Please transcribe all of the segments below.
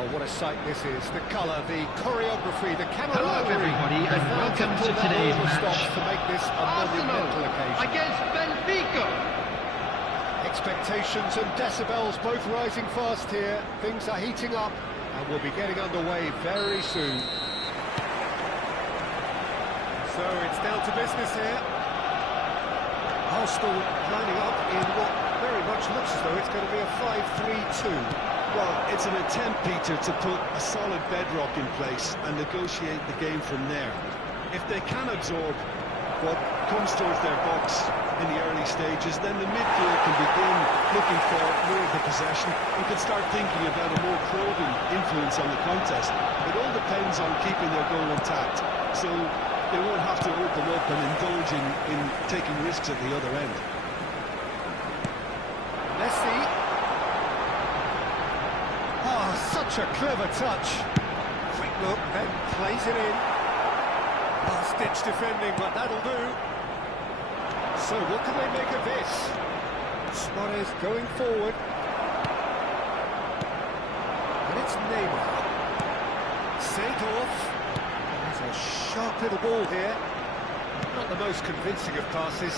Oh, what a sight this is. The colour, the choreography, the camaraderie. Hello everybody and welcome to today's match. To make this a monumental occasion. Against Benfica. Expectations and decibels both rising fast here. Things are heating up and we'll be getting underway very soon. So it's down to business here. Arsenal lining up in what very much looks as though it's going to be a 5-3-2. Well, it's an attempt, Peter, to put a solid bedrock in place and negotiate the game from there. If they can absorb what comes towards their box in the early stages, then the midfield can begin looking for more of the possession and can start thinking about a more probing influence on the contest. It all depends on keeping their goal intact, so they won't have to open up and indulge in taking risks at the other end. Messi. Oh, such a clever touch. Quick look, then plays it in. Last-ditch defending, but that'll do. So what can they make of this? Suarez going forward. And it's Neymar. Seedorf. There's a sharp little ball here. Not the most convincing of passes.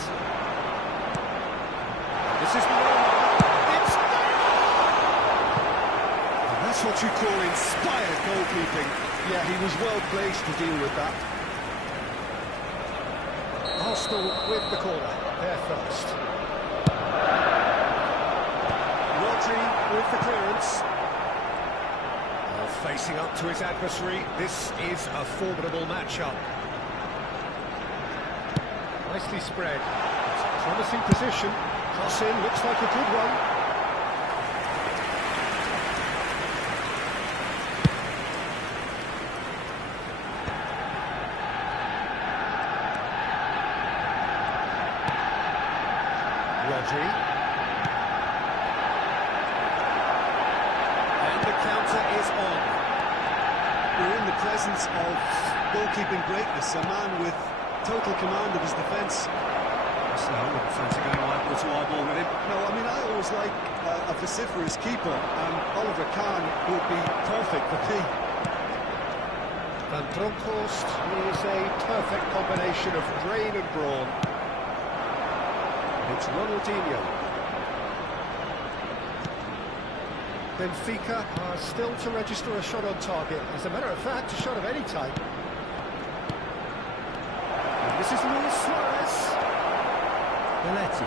This is Neymar. It's That's what you call inspired goalkeeping. Yeah, he was well placed to deal with that. Arsenal with the corner, they're first. Rodri with the clearance. Well, facing up to his adversary, this is a formidable matchup. Nicely spread. It's a promising position. Cross in, looks like a good one. Rodri. And the counter is on. We're in the presence of goalkeeping greatness, a man with total command of his defence. So I wouldn't fancy going eyeball to eyeball with him. No, I mean, I always like a vociferous keeper, and Oliver Kahn would be perfect for me. Van Bronckhorst is a perfect combination of brain and brawn. It's Ronaldinho. Benfica are still to register a shot on target. As a matter of fact, a shot of any type. And this is Luis Suarez. Belletti.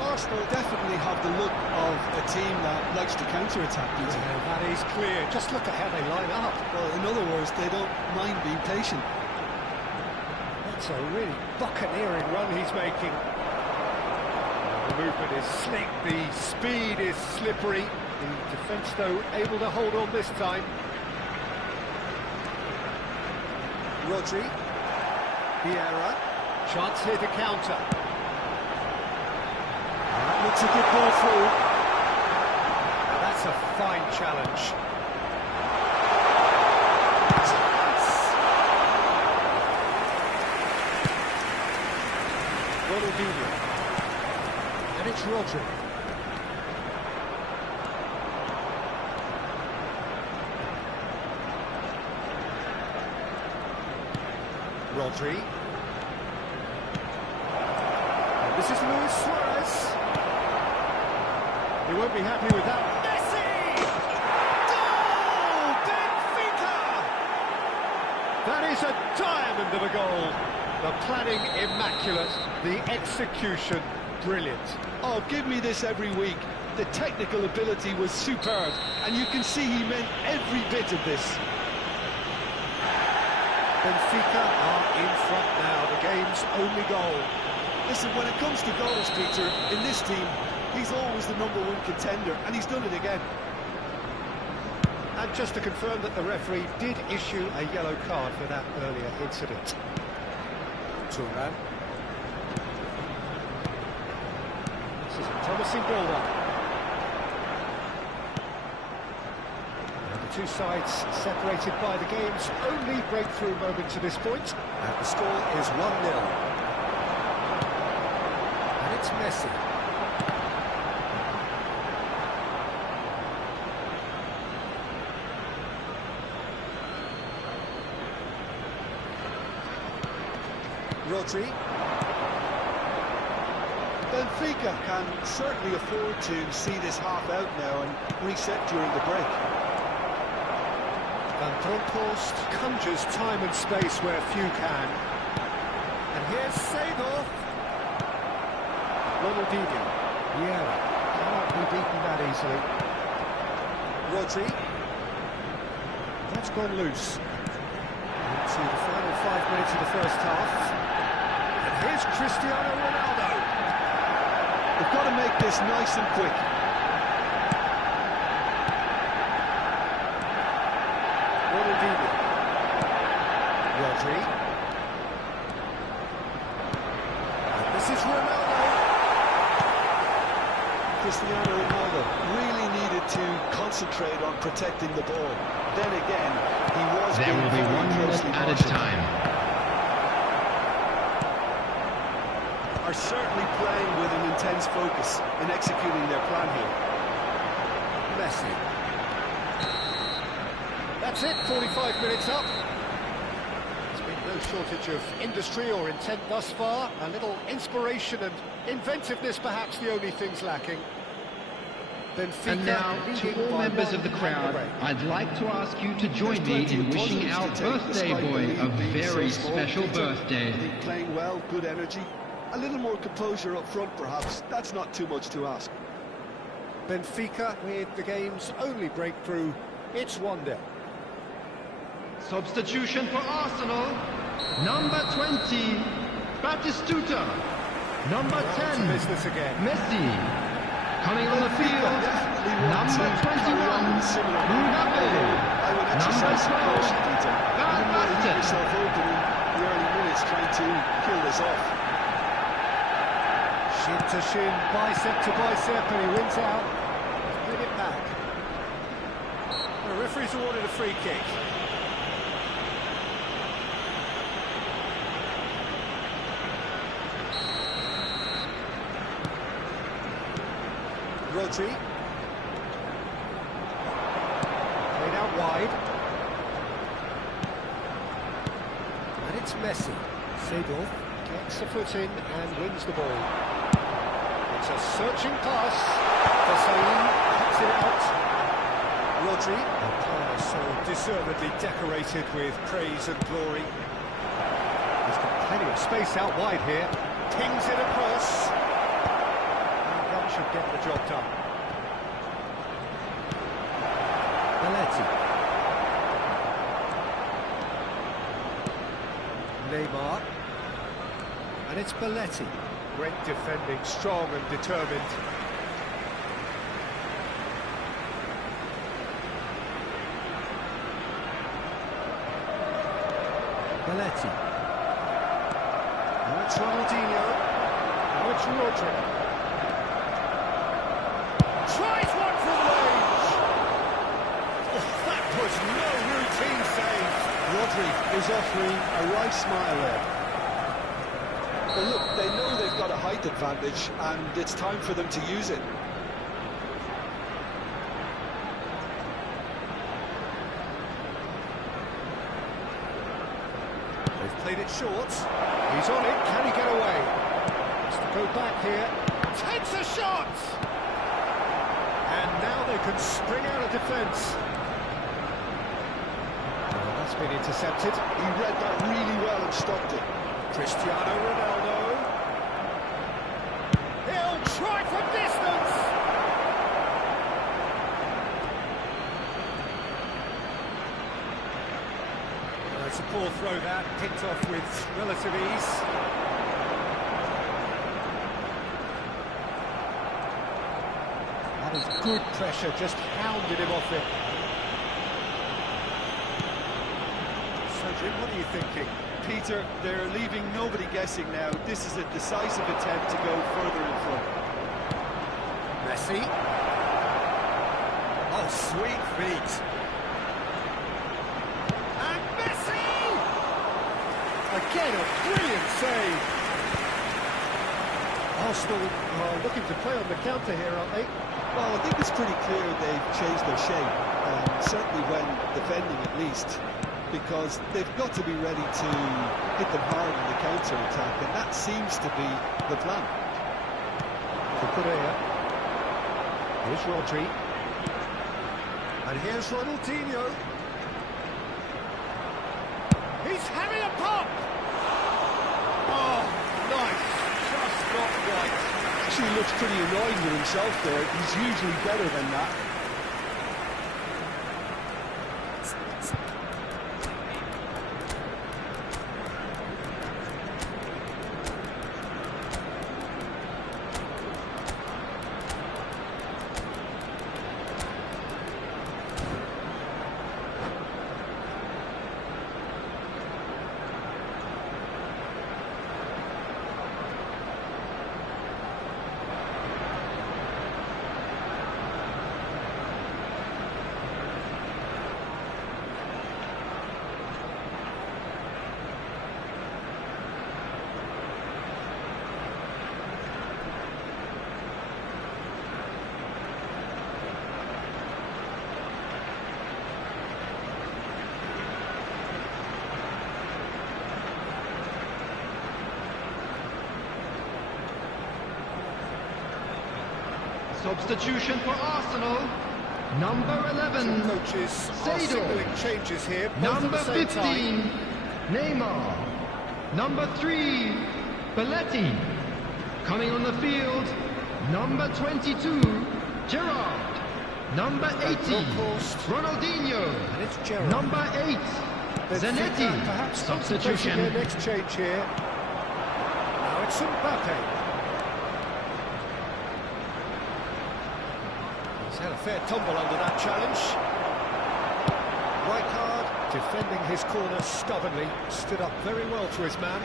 Arsenal definitely have the look of a team that likes to counter-attack, Peter. Yeah, that is clear. Just look at how they line up. Well, in other words, they don't mind being patient. That's a really buccaneering run he's making. The movement is slick, the speed is slippery. The defence, though, able to hold on this time. Rodri. Vieira. Chance here to counter. That looks a good ball through. That's a fine challenge. Ronaldinho. And it's Rodri. Rodri. And this is Luis Suarez. He won't be happy with that. Messi! Goal! Benfica! That is a diamond of a goal. The planning immaculate, the execution brilliant. Oh, give me this every week. The technical ability was superb, and you can see he meant every bit of this. Benfica are in front now, the game's only goal. Listen, when it comes to goals, Peter, in this team, he's always the #1 contender, and he's done it again. And just to confirm that the referee did issue a yellow card for that earlier incident. Turan. This is a promising build-up. The two sides separated by the game's only breakthrough moment to this point. And the score is 1-0. And it's Messi. Rodri. Benfica can certainly afford to see this half out now and reset during the break. Van Bronckhorst conjures time and space where few can. And here's Seedorf. Ronaldinho. Yeah, cannot be beaten that easily. Rodri. That's gone loose. Into the final 5 minutes of the first half. And here's Cristiano Ronaldo. They've got to make this nice and quick. Ronaldinho. Rodri. And this is Ronaldo. Cristiano Ronaldo really needed to concentrate on protecting the ball. Then again, he was There will be 1 minute added time. Are certainly playing with an intense focus in executing their plan here. Messi. That's it, 45 minutes up. There's been no shortage of industry or intent thus far. A little inspiration and inventiveness, perhaps the only things lacking. Benfica And now, to all members of the crowd, I'd like to ask you to join me in wishing our birthday boy a very special birthday. Playing well, good energy. A little more composure up front, perhaps. That's not too much to ask. Benfica with the game's only breakthrough. It's 1-0. Substitution for Arsenal. Number 20, Batistuta. Number 10, Business again. Messi. Coming on the field, number 21, Mugabe. Number 12, Van Basten. Yourself open in the early minutes trying to kill this off. Shin to shin, bicep to bicep, and he wins out. Bring it back. The referee's awarded a free kick. Rodri. Played out wide. And it's Messi. Seedorf gets a foot in and wins the ball. It's a searching pass. Hussein cuts it out. Rodri. A pass so deservedly decorated with praise and glory. He's got plenty of space out wide here. Pings it across. Should get the job done. Belletti. Neymar. And it's Belletti. Great defending, strong and determined. Belletti. Now it's Ronaldinho. Now it's Rodri. Tries one from range! Oh, that was no routine save. Rodri is offering a right smile there. But look, they know they've got a height advantage, and it's time for them to use it. They've played it short. He's on it. Can he get away? Has to go back here. Takes a shot! And now they can spring out of defence. Well, that's been intercepted. He read that really well and stopped it. Cristiano Ronaldo. He'll try from distance. It's a poor throw that, picked off with relative ease. That is good pressure, just hounded him off it. So Jim, what are you thinking? Peter, they're leaving nobody guessing now. This is a decisive attempt to go further in front. Messi. Oh, sweet feet. And Messi! Again, a brilliant save. Arsenal are looking to play on the counter here, aren't they? Well, I think it's pretty clear they've changed their shape, certainly when defending at least, because they've got to be ready to hit them hard in the counter-attack, and that seems to be the plan. Cucurella. Here's Rodri. And here's Ronaldinho. He's having a pop! Oh, nice. Just not right. Actually looks pretty annoyed with himself there. He's usually better than that. Substitution for Arsenal, number 11, Coaches are signaling changes here. number 15, Neymar, number 3, Belletti, coming on the field, number 22, Gerrard, number 18, Ronaldinho, And it's Gerrard. number 8, Zanetti, Perhaps substitution. their next change here. Now it's Mbappe. He's had a fair tumble under that challenge. Rijkaard defending his corner stubbornly, stood up very well to his man.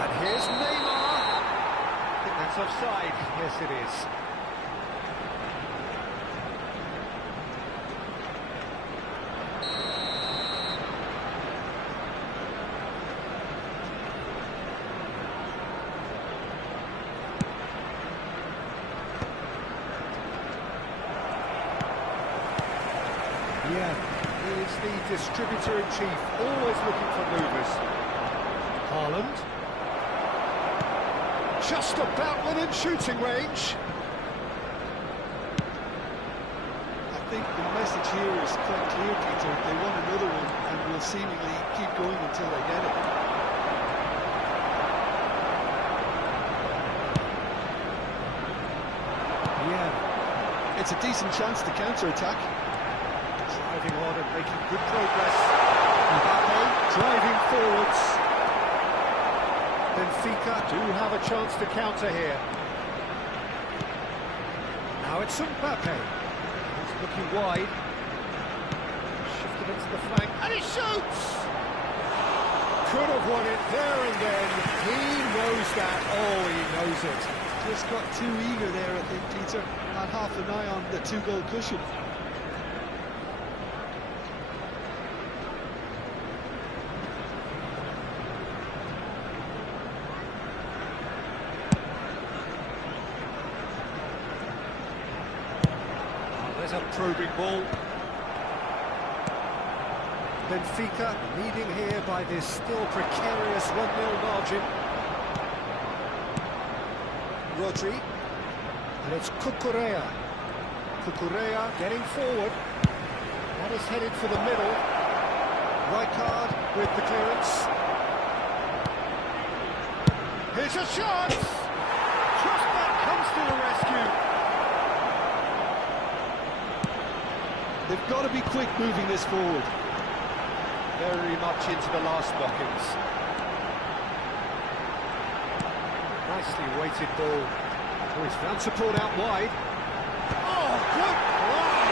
And here's Neymar. I think that's offside. Yes, it is. Yeah, he is the distributor-in-chief, always looking for movers. Haaland. Just about within shooting range. I think the message here is quite clear, Peter. They want another one and will seemingly keep going until they get it. Yeah. It's a decent chance to counter-attack. Driving on and making good progress. Mbappe driving forwards. Benfica do have a chance to counter here. Now it's Mbappe. He's looking wide. Shifted into the flank. And he shoots! Could have won it there and then. He knows that. Oh, he knows it. Just got too eager there, I think, Peter. Had half an eye on the two-goal cushion. There's a probing ball. Benfica leading here by this still precarious 1-0 margin. Rodri. And it's Cucurella. Cucurella getting forward. That is headed for the middle. Rijkaard with the clearance. Here's a shot! Crossback comes to the rescue. They've got to be quick moving this forward. Very much into the last knockings. Nicely weighted ball. Oh, he's found support out wide. Oh, good play!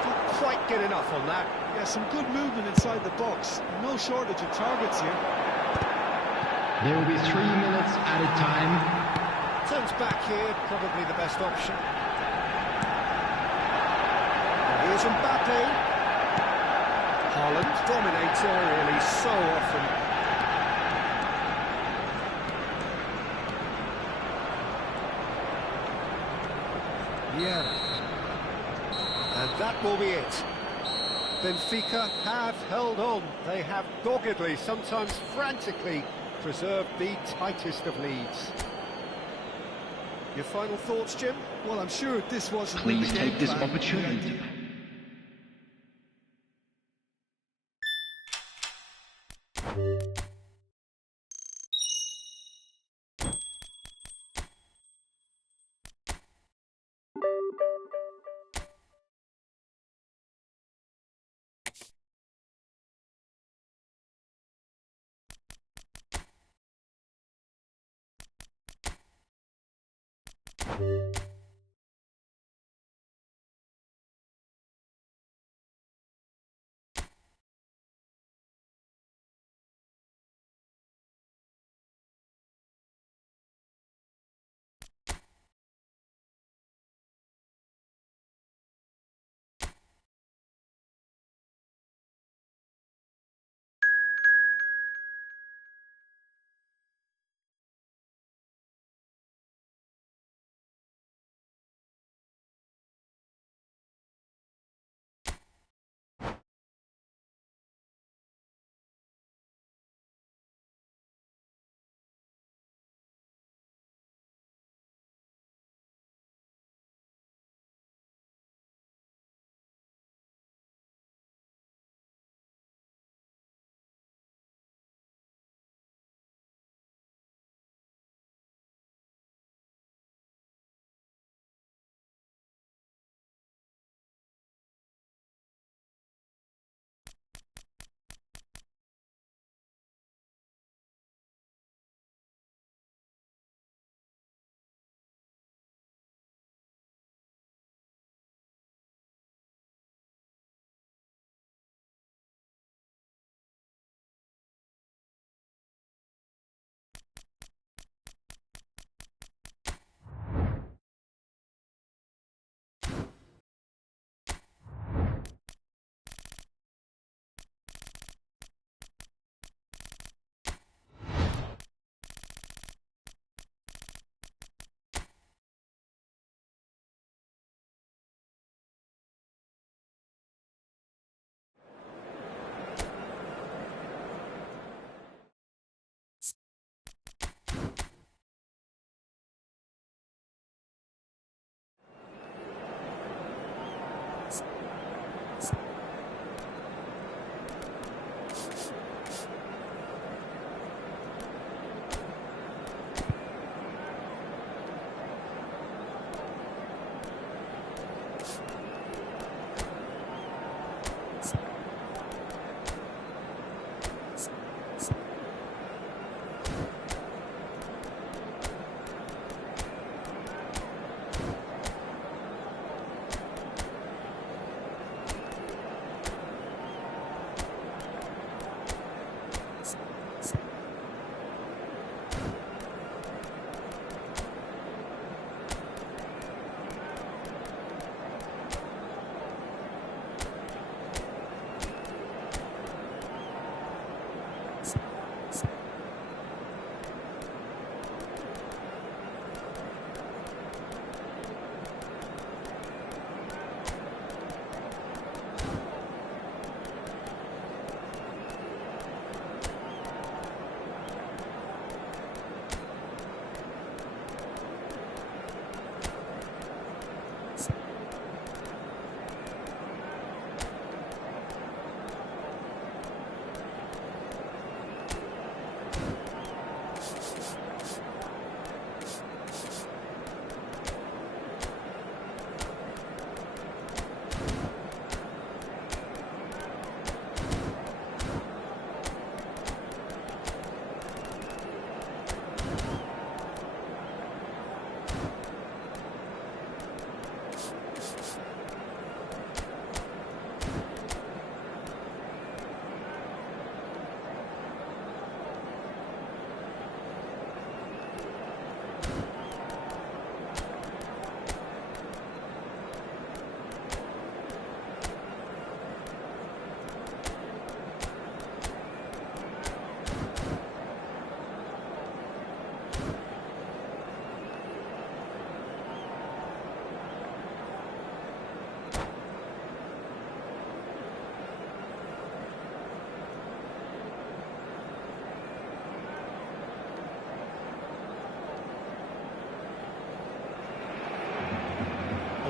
Didn't quite get enough on that. Yeah, some good movement inside the box. No shortage of targets here. There will be 3 minutes added time. Turns back here, probably the best option. Here's Mbappe. Haaland dominates aerially so often. Yeah. And that will be it. Benfica have held on. They have doggedly, sometimes frantically, preserved the tightest of leads. Your final thoughts, Jim? Well, I'm sure this wasn't Please the game take this plan. opportunity.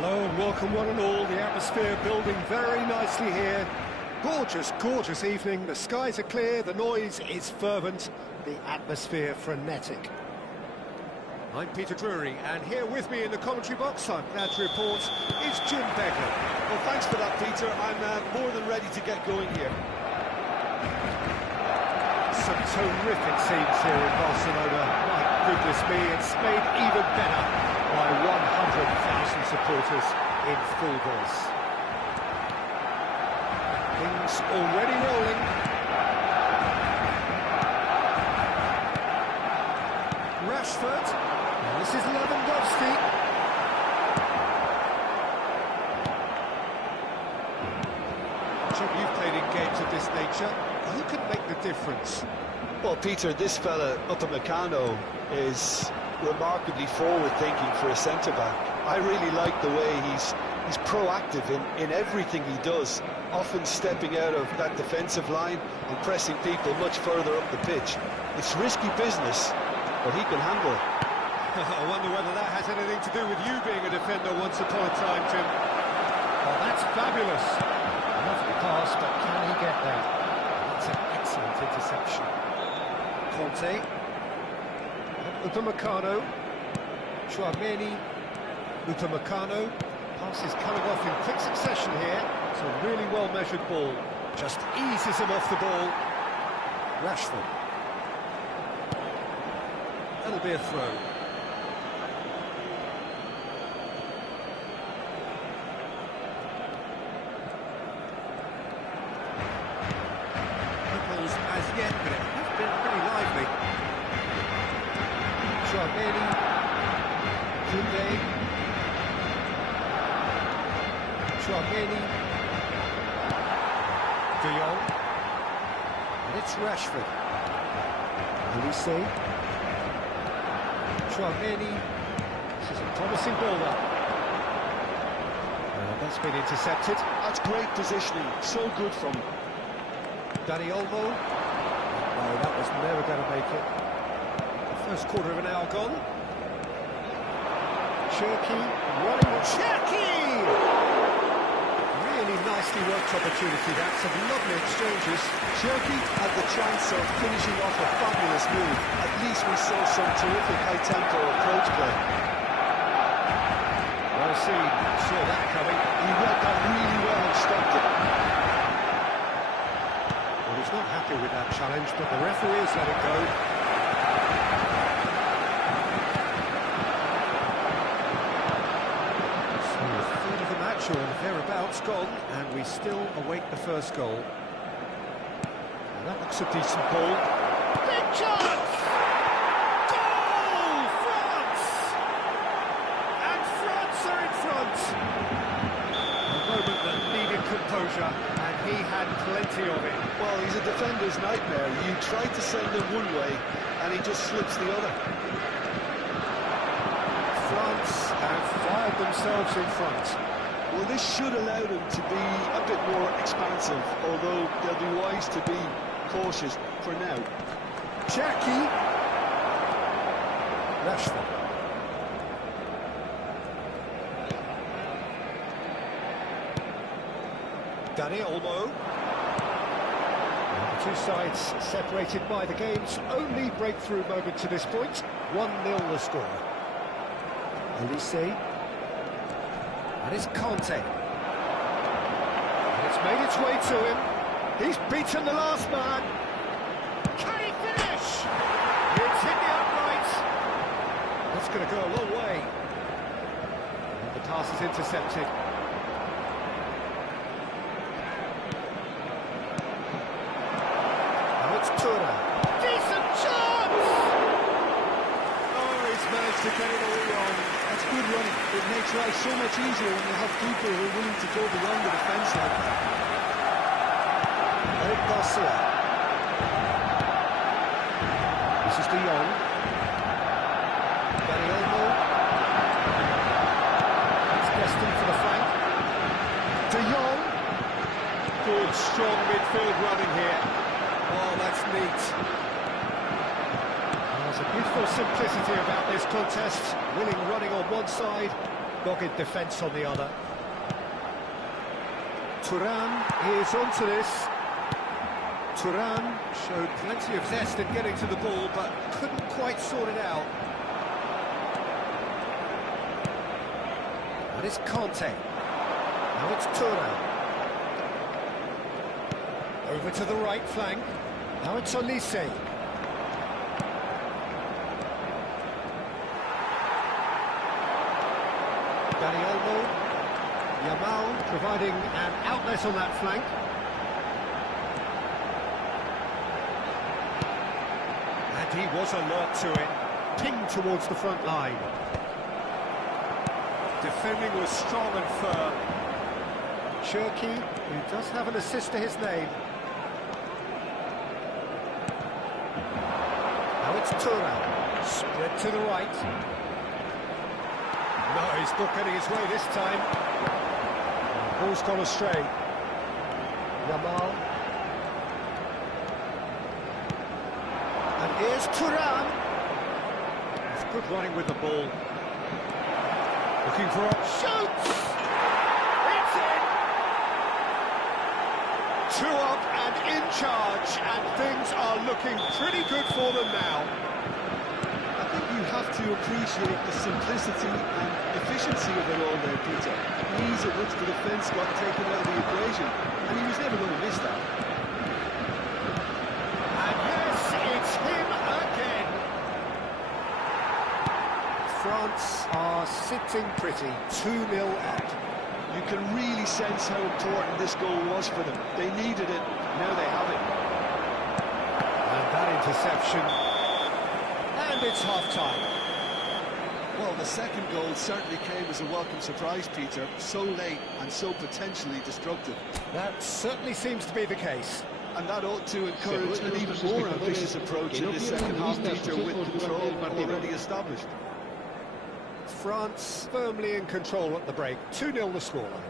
Hello and welcome one and all. The atmosphere building very nicely here. Gorgeous, gorgeous evening. The skies are clear, the noise is fervent, the atmosphere frenetic. I'm Peter Drury, and here with me in the commentary box, I'm glad to report, is Jim Begley. Well, thanks for that, Peter. I'm more than ready to get going here. Some terrific scenes here in Barcelona. My goodness me, it's made even better by 100,000 supporters in full voice. Things already rolling. Rashford. And this is Lewandowski. Jim, you've played in games of this nature. Who can make the difference? Well, Peter, this fella, Upamecano, is remarkably forward-thinking for a centre-back. I really like the way he's proactive in everything he does, often stepping out of that defensive line and pressing people much further up the pitch. It's risky business, but he can handle it. I wonder whether that has anything to do with you being a defender once upon a time, Jim. Oh, that's fabulous. Lovely pass, but can he get there? That's an excellent interception. Conte. Upamecano. Chouameni. Upamecano. Pass is coming off in quick succession here. It's a really well-measured ball. Just eases him off the ball. Rashford. That'll be a throw. As yet, but it has been pretty lively. Chouameni, Koundé, Chouameni, De Jong, and it's Rashford. Elise, Chouameni. This is a promising ball-up. That's been intercepted. That's great positioning, so good from him. Dani Olmo. Oh, that was never going to make it. The first quarter of an hour gone. Cherki running with Cherki! Really nicely worked opportunity. That's some lovely exchanges. Cherki had the chance of finishing off a fabulous move. At least we saw some terrific high-tempo approach play. Well seen. Saw that coming. He read that really well and stopped it. He's not happy with that challenge, but the referee has let it go. So a third of the match or thereabouts gone, and we still await the first goal. And that looks a decent ball. Big chance! Goal! France! And France are in front. A moment that needed composure, and he had plenty of it. Well, he's a defender's nightmare. You try to send him one way, and he just slips the other. France have fired themselves in front. Well, this should allow them to be a bit more expansive, although they'll be wise to be cautious for now. Cherki. Rashford. Dani Olmo. The two sides separated by the game's only breakthrough moment to this point. 1-0 the score. Elise. And it's Conte. And it's made its way to him. He's beaten the last man. Can he finish? It's hit the upright. That's going to go a long way. And the pass is intercepted. Decent chance! Oh, he's managed to get it all wrong. That's good running. It makes life so much easier when you have people who are willing to go beyond the defence like that. Eric Garcia. This is De Jong. Dani Olmo. He's destined for the flank. De Jong. Good, strong midfield running here. Oh, that's neat. There's a Beautiful simplicity about this contest. Willing running on one side, dogged defence on the other. Thuram is onto this. Thuram showed plenty of zest in getting to the ball, but couldn't quite sort it out. And it's Conte. Now it's Thuram. Over to the right flank. Now it's Olise. Dani Olmo. Yamal providing an outlet on that flank. And he was alert to it. Pinged towards the front line. Defending was strong and firm. Cherki, who does have an assist to his name. Now it's Thuram. Spread to the right. No, he's not getting his way this time. Ball's gone astray. Yamal. And here's Thuram. It's good running with the ball. Looking for a shoots! It's in! 2 up and in charge, and things are looking pretty good for them now. I think you have to appreciate the simplicity and efficiency of it all there, Peter. The ease at which the defence got taken out of the equation, and he was never going to miss that. And yes, it's him again. France are sitting pretty, 2-0 up. You can really sense how important this goal was for them. They needed it, now they have it. And that interception, and it's half-time. Well, the second goal certainly came as a welcome surprise, Peter. So late and so potentially destructive. That certainly seems to be the case. And that ought to encourage an even more ambitious approach in this second half, Peter, with control already established. France firmly in control at the break. 2-0 the scoreline.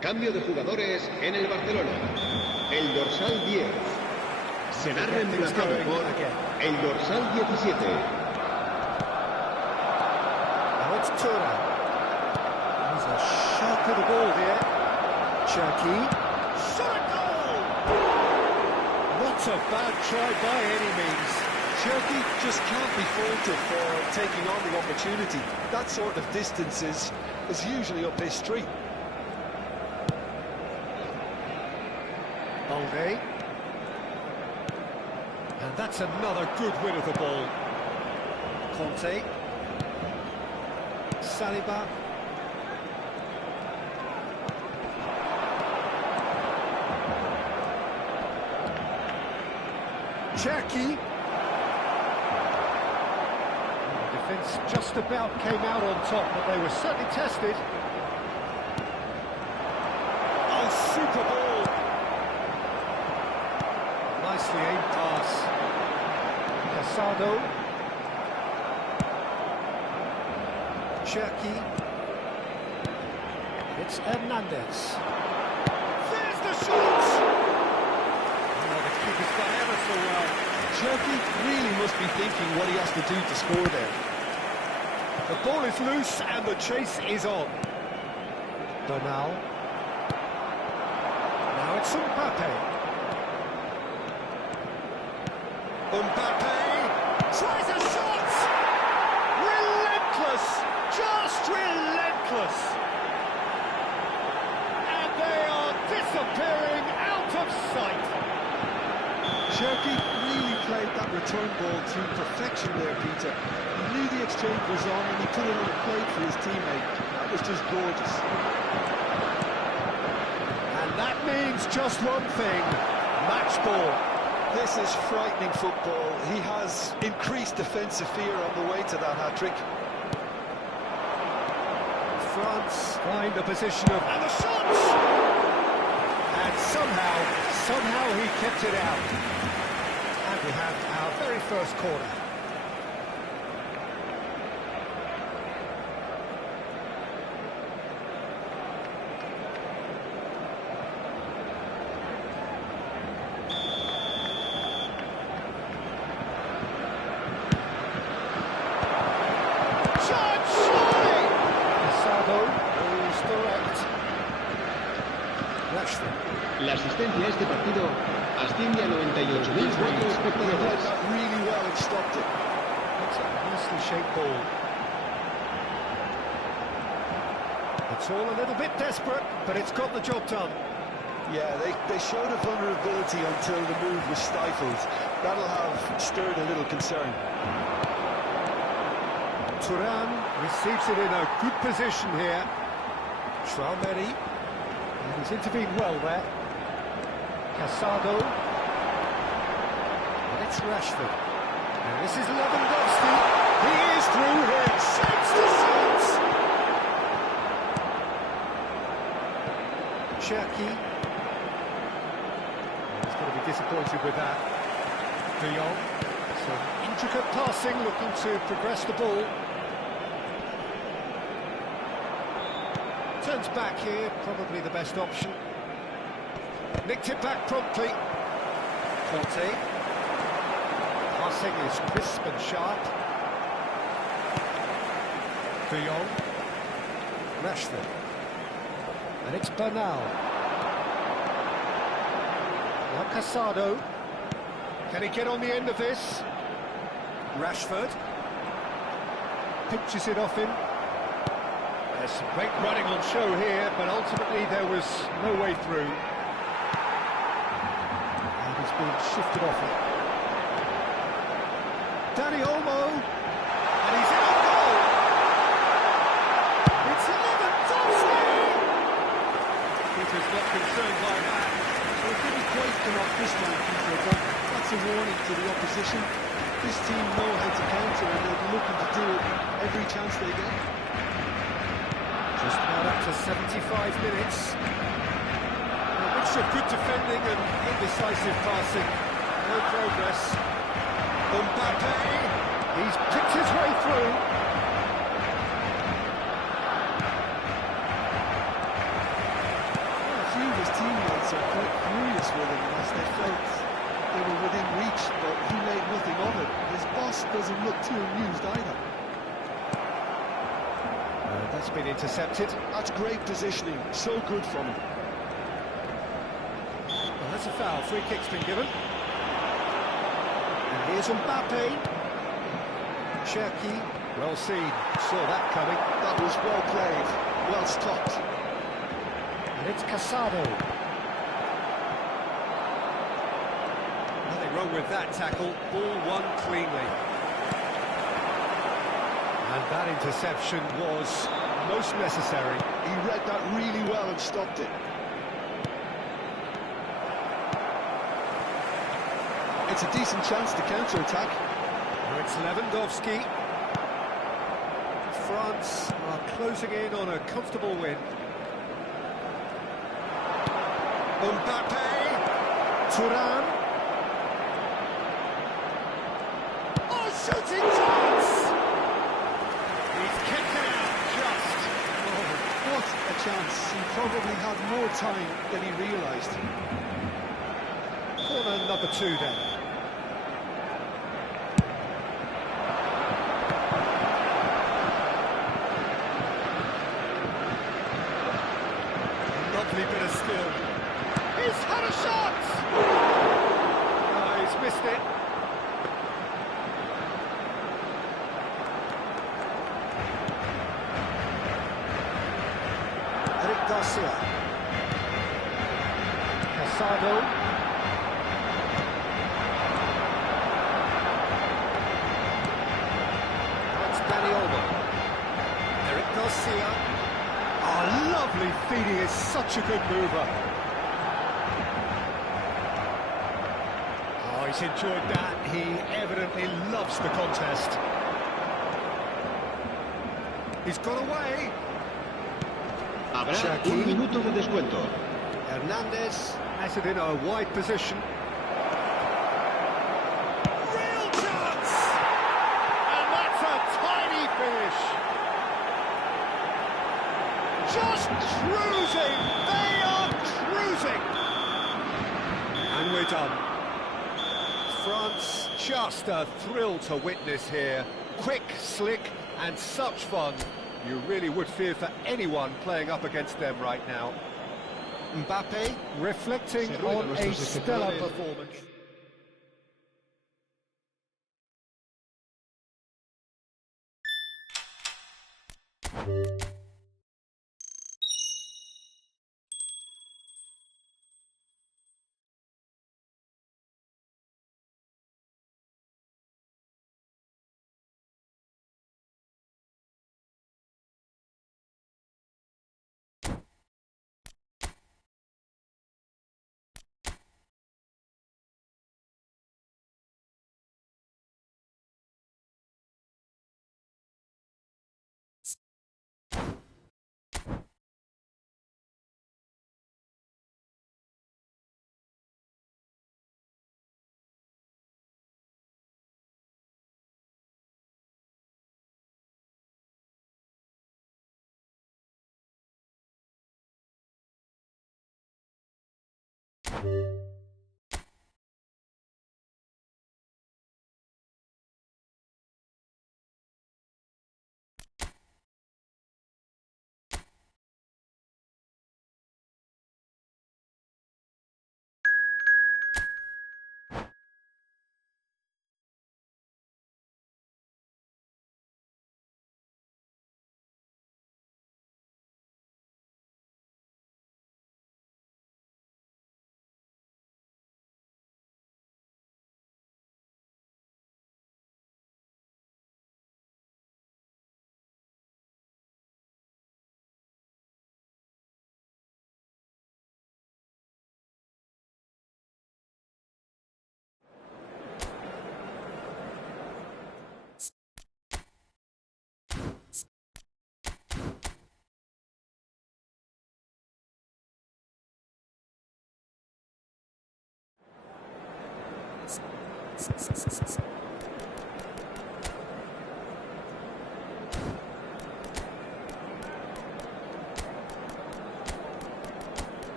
Cambio de jugadores en el Barcelona. El dorsal 10 será reemplazado por el dorsal 17. Now it's Thuram. He's a sharp little ball here. Cherki. Shot a goal! Not a bad try by any means. Cherki just can't be faulted for taking on the opportunity. That sort of distance is usually up his street. Balde. And that's another good win of the ball. Conte. Saliba. Cherki. The defence just about came out on top, but they were certainly tested. Oh, super ball. Nicely aimed pass. Casado. Cherki. It's Hernandez. There's the shot! Oh, the keeper's done ever so well. Cherki really must be thinking what he has to do to score there. The ball is loose and the chase is on. Bernal. Now it's Mbappe. Mbappe tries a shot! Relentless! Just relentless! And they are disappearing out of sight! Cherki really played that return ball to perfection there, Peter. He knew the exchange was on and he put it on a plate for his teammate. That was just gorgeous. And that means just one thing: match ball. This is frightening football. He has increased defensive fear on the way to that hat-trick. France find a position of... And the shots! And somehow he kept it out. And we have our very first corner. La asistencia a este partido asciende a 98.004 espectadores. Really well and stopped it. It's a nicely shaped ball. It's all a little bit desperate, but it's got the job done. Yeah, they showed a vulnerability until the move was stifled. That'll have stirred a little concern. Thuram receives it in a good position here. Traoré, and he's intervened well there. Casado. And it's Rashford. And this is Lewandowski. He is through here. Shapes to shapes. Cherki. He's going to be disappointed with that. De Jong. Some intricate passing, looking to progress the ball. Turns back here, probably the best option. Nicked it back promptly. Conte. Passing is crisp and sharp. De Jong. Rashford. And it's Bernal. Now Casado. Can he get on the end of this? Rashford. Pinches it off him. There's some great running on show here, but ultimately there was no way through. And he's been shifted off it. Dani Olmo, and he's in on goal. It's Lewandowski. Peter's not concerned by that. Well, it didn't quite come off this time, Peter, but that's a warning to the opposition. This team know how to counter, and they're looking to do it every chance they get. Just about up to 75 minutes. A mixture of good defending and indecisive passing. No progress. Mbappe, he's picked his way through. Well, a few of his teammates are quite furious with him as they felt they were within reach, but he made nothing of it. His boss doesn't look too amused either. That's been intercepted. That's great positioning, so good from him. Well, that's a foul. Free kick's been given. And here's Mbappe. Cherki, well seen. Saw that coming. That was well played, well stopped. And it's Casado. Nothing wrong with that tackle. Ball won cleanly. And that interception was most necessary. He read that really well and stopped it. It's a decent chance to counter-attack. Now it's Lewandowski. France are closing in on a comfortable win. Mbappe. Thuram. Oh, shooting chance! He's kicked it out just. Oh, what a chance. He probably had more time than he realised. Corner number 2 then. Lovely bit of skill. He's had a shot! Oh, he's missed it. Garcia. Casado. That's Dani Olmo. Garcia. Oh, lovely feeding, is such a good mover. He's enjoyed that. He evidently loves the contest. He's got away. Habrá un minuto de descuento. Hernandez has it in a wide position. Real chance! And that's a tiny finish. Just cruising! They are cruising! And we're done. France, just a thrill to witness here. Quick, slick, and such fun. You really would fear for anyone playing up against them right now. Mbappe reflecting on a stellar performance.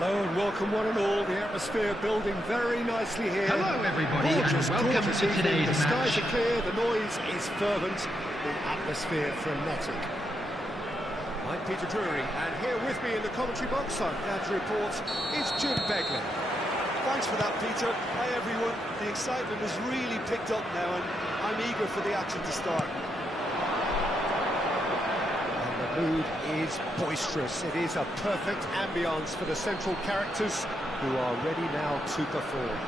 Hello and welcome one and all. The atmosphere building very nicely here. Hello everybody Gorgeous, and welcome gorgeous to evening. today's The skies match. are clear, the noise is fervent, the atmosphere frenetic. I'm Peter Drury, and here with me in the commentary box, I'm glad to report, is Jim Begley. Thanks for that, Peter. Hi, everyone. The excitement has really picked up now, and I'm eager for the action to start. The mood is boisterous. It is a perfect ambience for the central characters who are ready now to perform.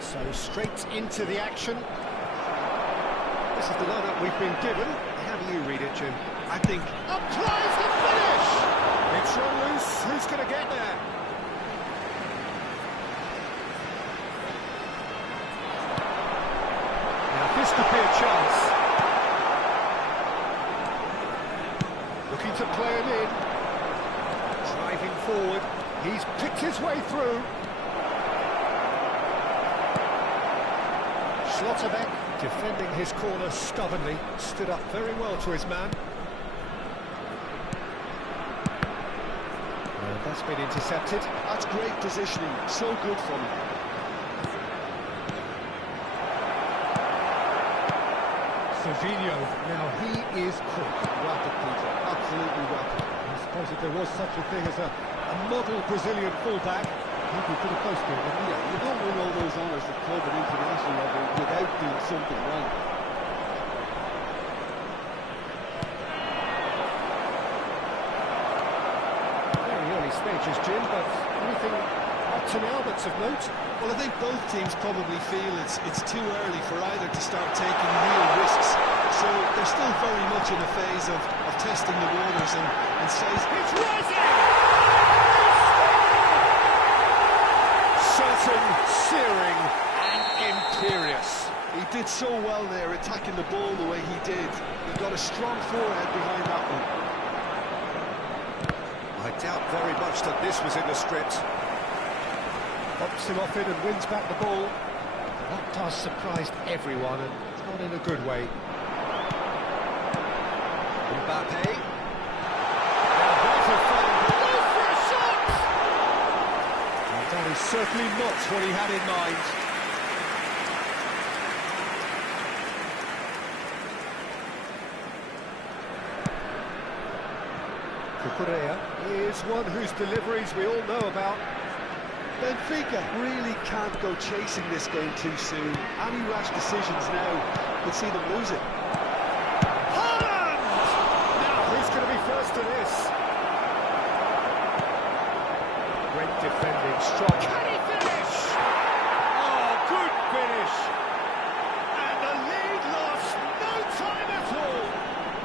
So straight into the action. This is the lineup we've been given. How do you read it, Jim? I think Applies the finish! It's run loose. Who's going to get there? Now, this could be a chance. Looking to play him in. Driving forward. He's picked his way through. Schlotterbeck, defending his corner stubbornly, stood up very well to his man. And that's been intercepted. that's great positioning, so good from him. Serginho, now he is quick. Rapid, Peter, absolutely rapid. I suppose if there was such a thing as a model Brazilian fullback, he'd be pretty close to it, wouldn't he? Yeah, you don't win all those honours at club and international level without doing something right. Very early stages, Jim, but anything up to now that's of note? Well, I think both teams probably feel it's too early for either to start taking real risks. So they're still very much in a phase of testing the waters and says, It's rising! Certain, searing, and imperious. he did so well there, attacking the ball the way he did. He got a strong forehead behind that one. I doubt very much that this was in the script. Pops him off it and wins back the ball. That pass surprised everyone, and not in a good way. Mbappe. Now there's a foul. Goes for a shot! And that is certainly not what he had in mind. Cucurella is one whose deliveries we all know about. Benfica really can't go chasing this game too soon. Any rash decisions now could see them lose it. Haaland! Now, who's going to be first to this? Great defending, strong. Can he finish? Oh, good finish! And the lead lost no time at all.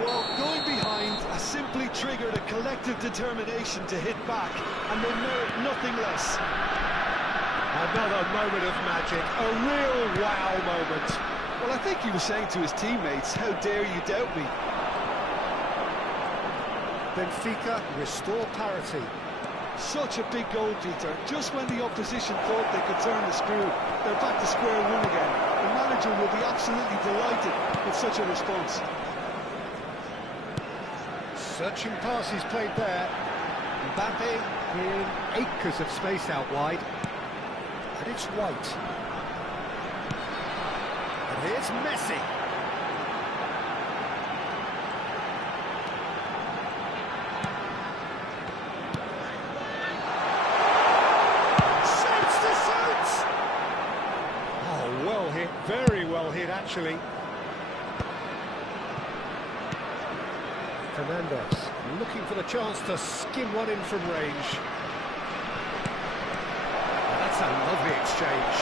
Well, going behind has simply triggered a collective determination to hit back, and they merit nothing less. Another moment of magic, a real wow moment. Well, I think he was saying to his teammates, how dare you doubt me? Benfica restore parity. Such a big goal, Peter. Just when the opposition thought they could turn the screw, they're back to square one again. The manager will be absolutely delighted with such a response. Searching passes played there. Mbappe in acres of space out wide. And it's White. And here's Messi. Shoots to shoot! Oh, well hit, very well hit actually. Fernandez looking for the chance to skim one in from range. That's a lovely exchange.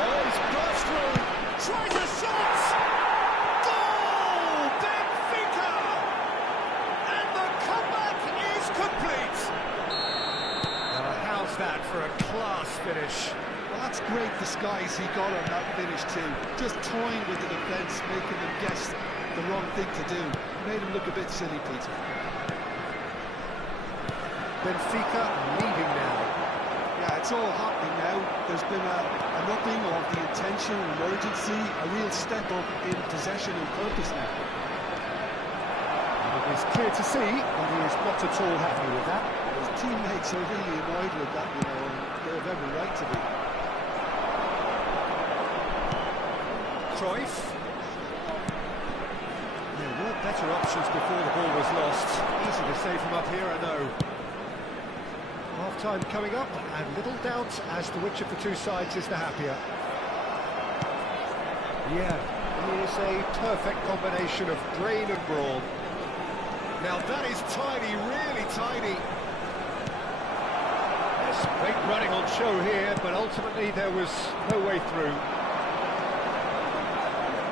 Oh, he's burst through. Tries a shot. Goal! Benfica! And the comeback is complete. Now, how's that for a class finish? Well, that's great disguise he got on that finish too. Just toying with the defence, making them guess the wrong thing to do. Made him look a bit silly, Peter. Benfica leading now. Yeah, it's all happening now. There's been an upping of the intention and urgency, a real step up in possession and purpose now. It is clear to see that he is not at all happy with that. His teammates are really annoyed with that, you know, and they have every right to be. Cruyff. There were better options before the ball was lost. Easy to say from up here, I know. Half-time coming up, and little doubt as to which of the two sides is the happier. Yeah, it is a perfect combination of brain and brawn. Now that is tiny, really tiny. There's great running on show here, but ultimately there was no way through.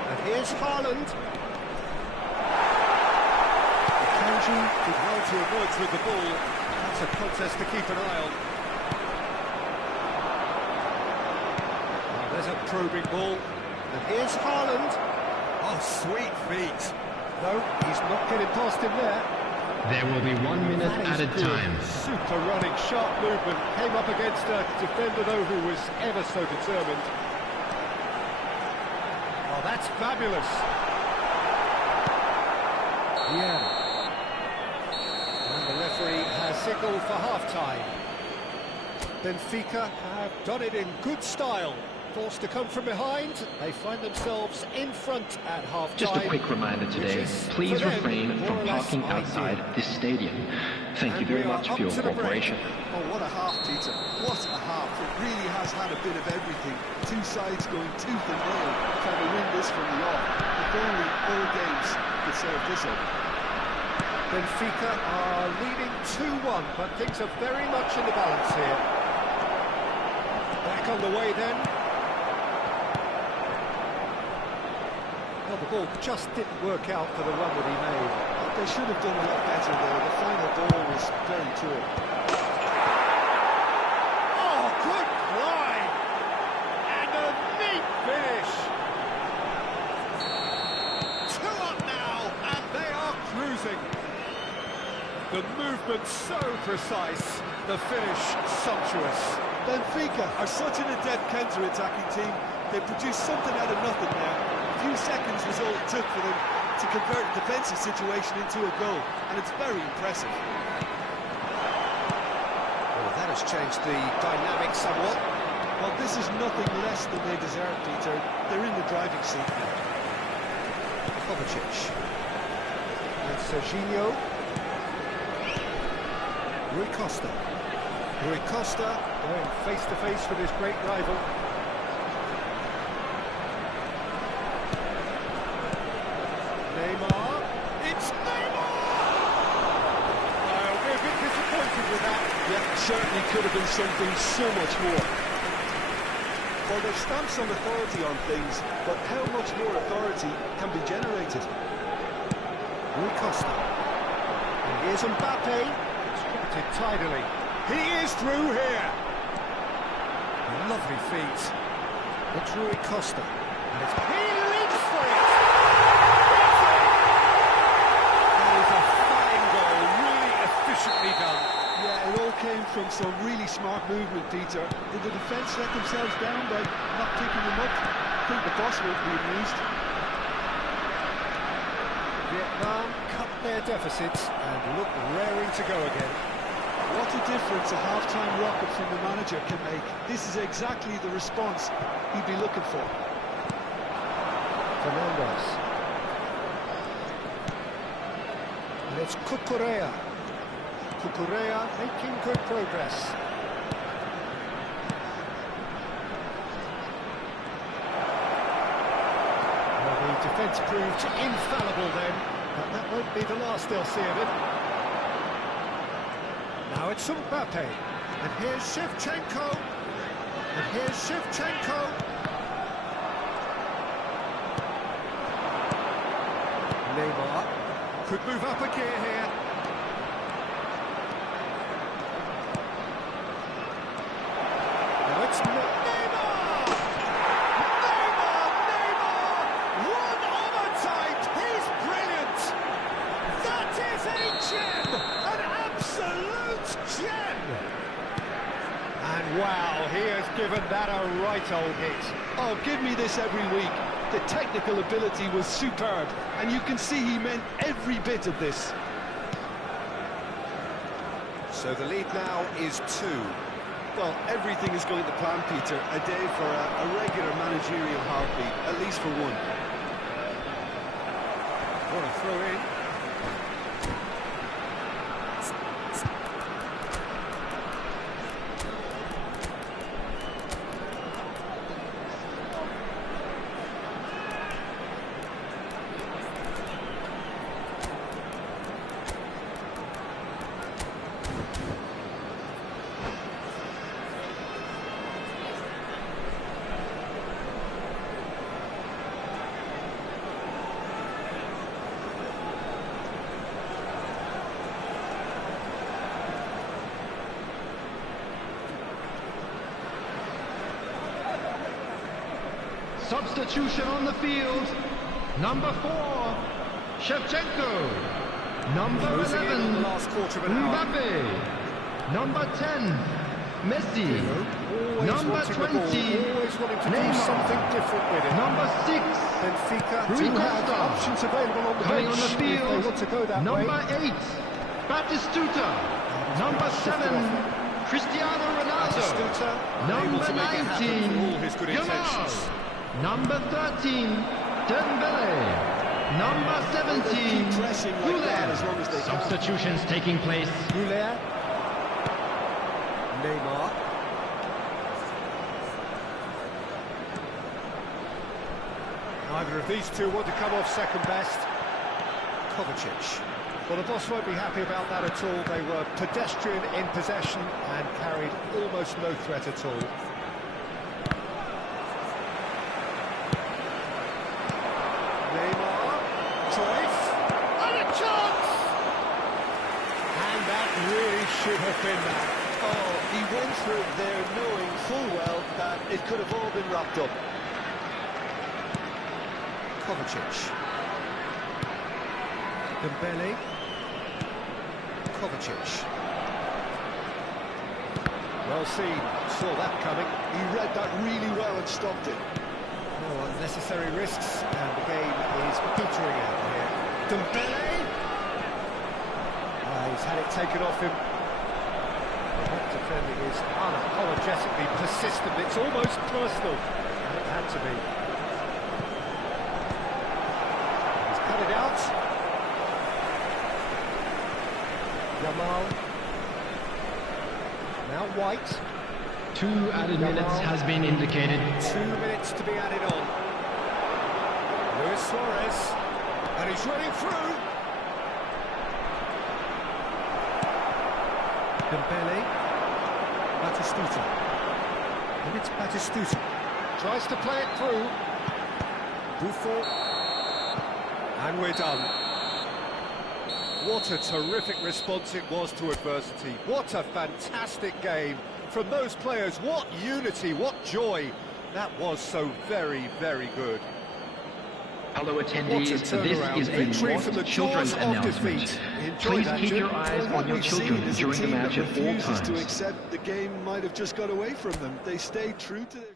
And And here's Haaland. Kanji did well to emerge with the ball. That's a contest to keep an eye on. Oh, there's a probing ball. And here's Haaland. Oh, sweet feet. No, he's not getting past him there. There will be 1 minute added time. Super running, sharp movement. Came up against a defender, though, who was ever so determined. Oh, that's fabulous. Yeah. And the referee has signalled for half-time. Benfica have done it in good style. Forced to come from behind, they find themselves in front at half-time. Just a quick reminder today, please refrain from parking outside this stadium. Thank you very much for your cooperation. Oh, what a half, Peter. What a half. It really has had a bit of everything. Two sides going tooth and nail, trying to win this from the off. If only all games could serve this up. Benfica are leading 2-1, but things are very much in the balance here. Back on the way then. Well, the ball just didn't work out for the run that he made. They should have done a lot better there. The final ball was very poor. Oh, good line! And a neat finish! 2 up now, and they are cruising. The movement so precise, the finish sumptuous. Benfica are such an adept counter-attacking team. They produced something out of nothing there. A few seconds was all it took for them to convert a defensive situation into a goal, and it's very impressive. Well, that has changed the dynamic somewhat. Well, this is nothing less than they deserve, Peter. They're in the driving seat now. Kovacic. And Serginho. Rui Costa. Rui Costa going face-to-face with his great rival. Neymar. It's Neymar! I'll be a bit disappointed with that. Yeah, certainly could have been something so much more. Well, they've stamped some authority on things, but how much more authority can be generated? Rui Costa. And here's Mbappe. Scripted tidily. He is through here. Lovely feet. It's Rui Costa. And it's... He leaps for it! That is a fine goal, really efficiently done. Yeah, it all came from some really smart movement, Peter. Did the defence let themselves down by not picking them up? I think the boss won't be amused. Vietnam cut their deficits and look raring to go again. What a difference a half-time rocket from the manager can make. This is exactly the response he'd be looking for. Fernandes. And it's Cucurella. Cucurella making good progress. Well, the defence proved infallible then, but that won't be the last they'll see of it. Now it's Mbappe, and here's Shevchenko, and here's Shevchenko. Neymar could move up a gear here. Now it's Neymar! Neymar! One of a type! He's brilliant! That is a gem! An absolute gem! And wow, he has given that a right old hit. Oh, give me this every week. The technical ability was superb, and you can see he meant every bit of this. So the lead now is 2. Well, everything is going to plan, Peter. A day for a regular managerial heartbeat, at least for one. What a throw in. Substitution on the field. Number 4, Shevchenko. Number 11, Mbappe. Number 10, Messi. Number 20, Neymar. Number 6, Rui Costa. Options available on the Coming bench on the if they field, want to go that number way. 8, Batistuta. Number 7, Cristiano Ronaldo. Number 19, Yamal. Number 13, Dembele. Number 17, Goulet. Substitutions taking place. Goulet. Neymar. Neither of these two want to come off second best. Kovacic. Well, the boss won't be happy about that at all. They were pedestrian in possession and carried almost no threat at all. Neymar. Choice. And a chance! And that really should have been that. Oh, he went for it there knowing full well that it could have all been wrapped up. Kovacic. Dembele. Kovacic. Well seen, saw that coming. He read that really well and stopped it. No unnecessary risks, and the game is petering out here. Dembele! He's had it taken off him. That defending is unapologetically persistent. It's almost personal. And it had to be. He's cut it out. Yamal. Now White. 2 added minutes has been indicated. 2 minutes to be added on. Luis Suarez. And he's running through. Dembele. Batistuta. And it's Batistuta. Tries to play it through. Buffon. And we're done. What a terrific response it was to adversity. What a fantastic game from those players. What unity, what joy. That was so very, very good. Fellow attendees, this is a Victory lost from the children's jaws of announcement. defeat. Enjoy Please that, keep Jim. your eyes on your children during the match at all refuses to times. accept the game might have just got away from them. They stayed true to their...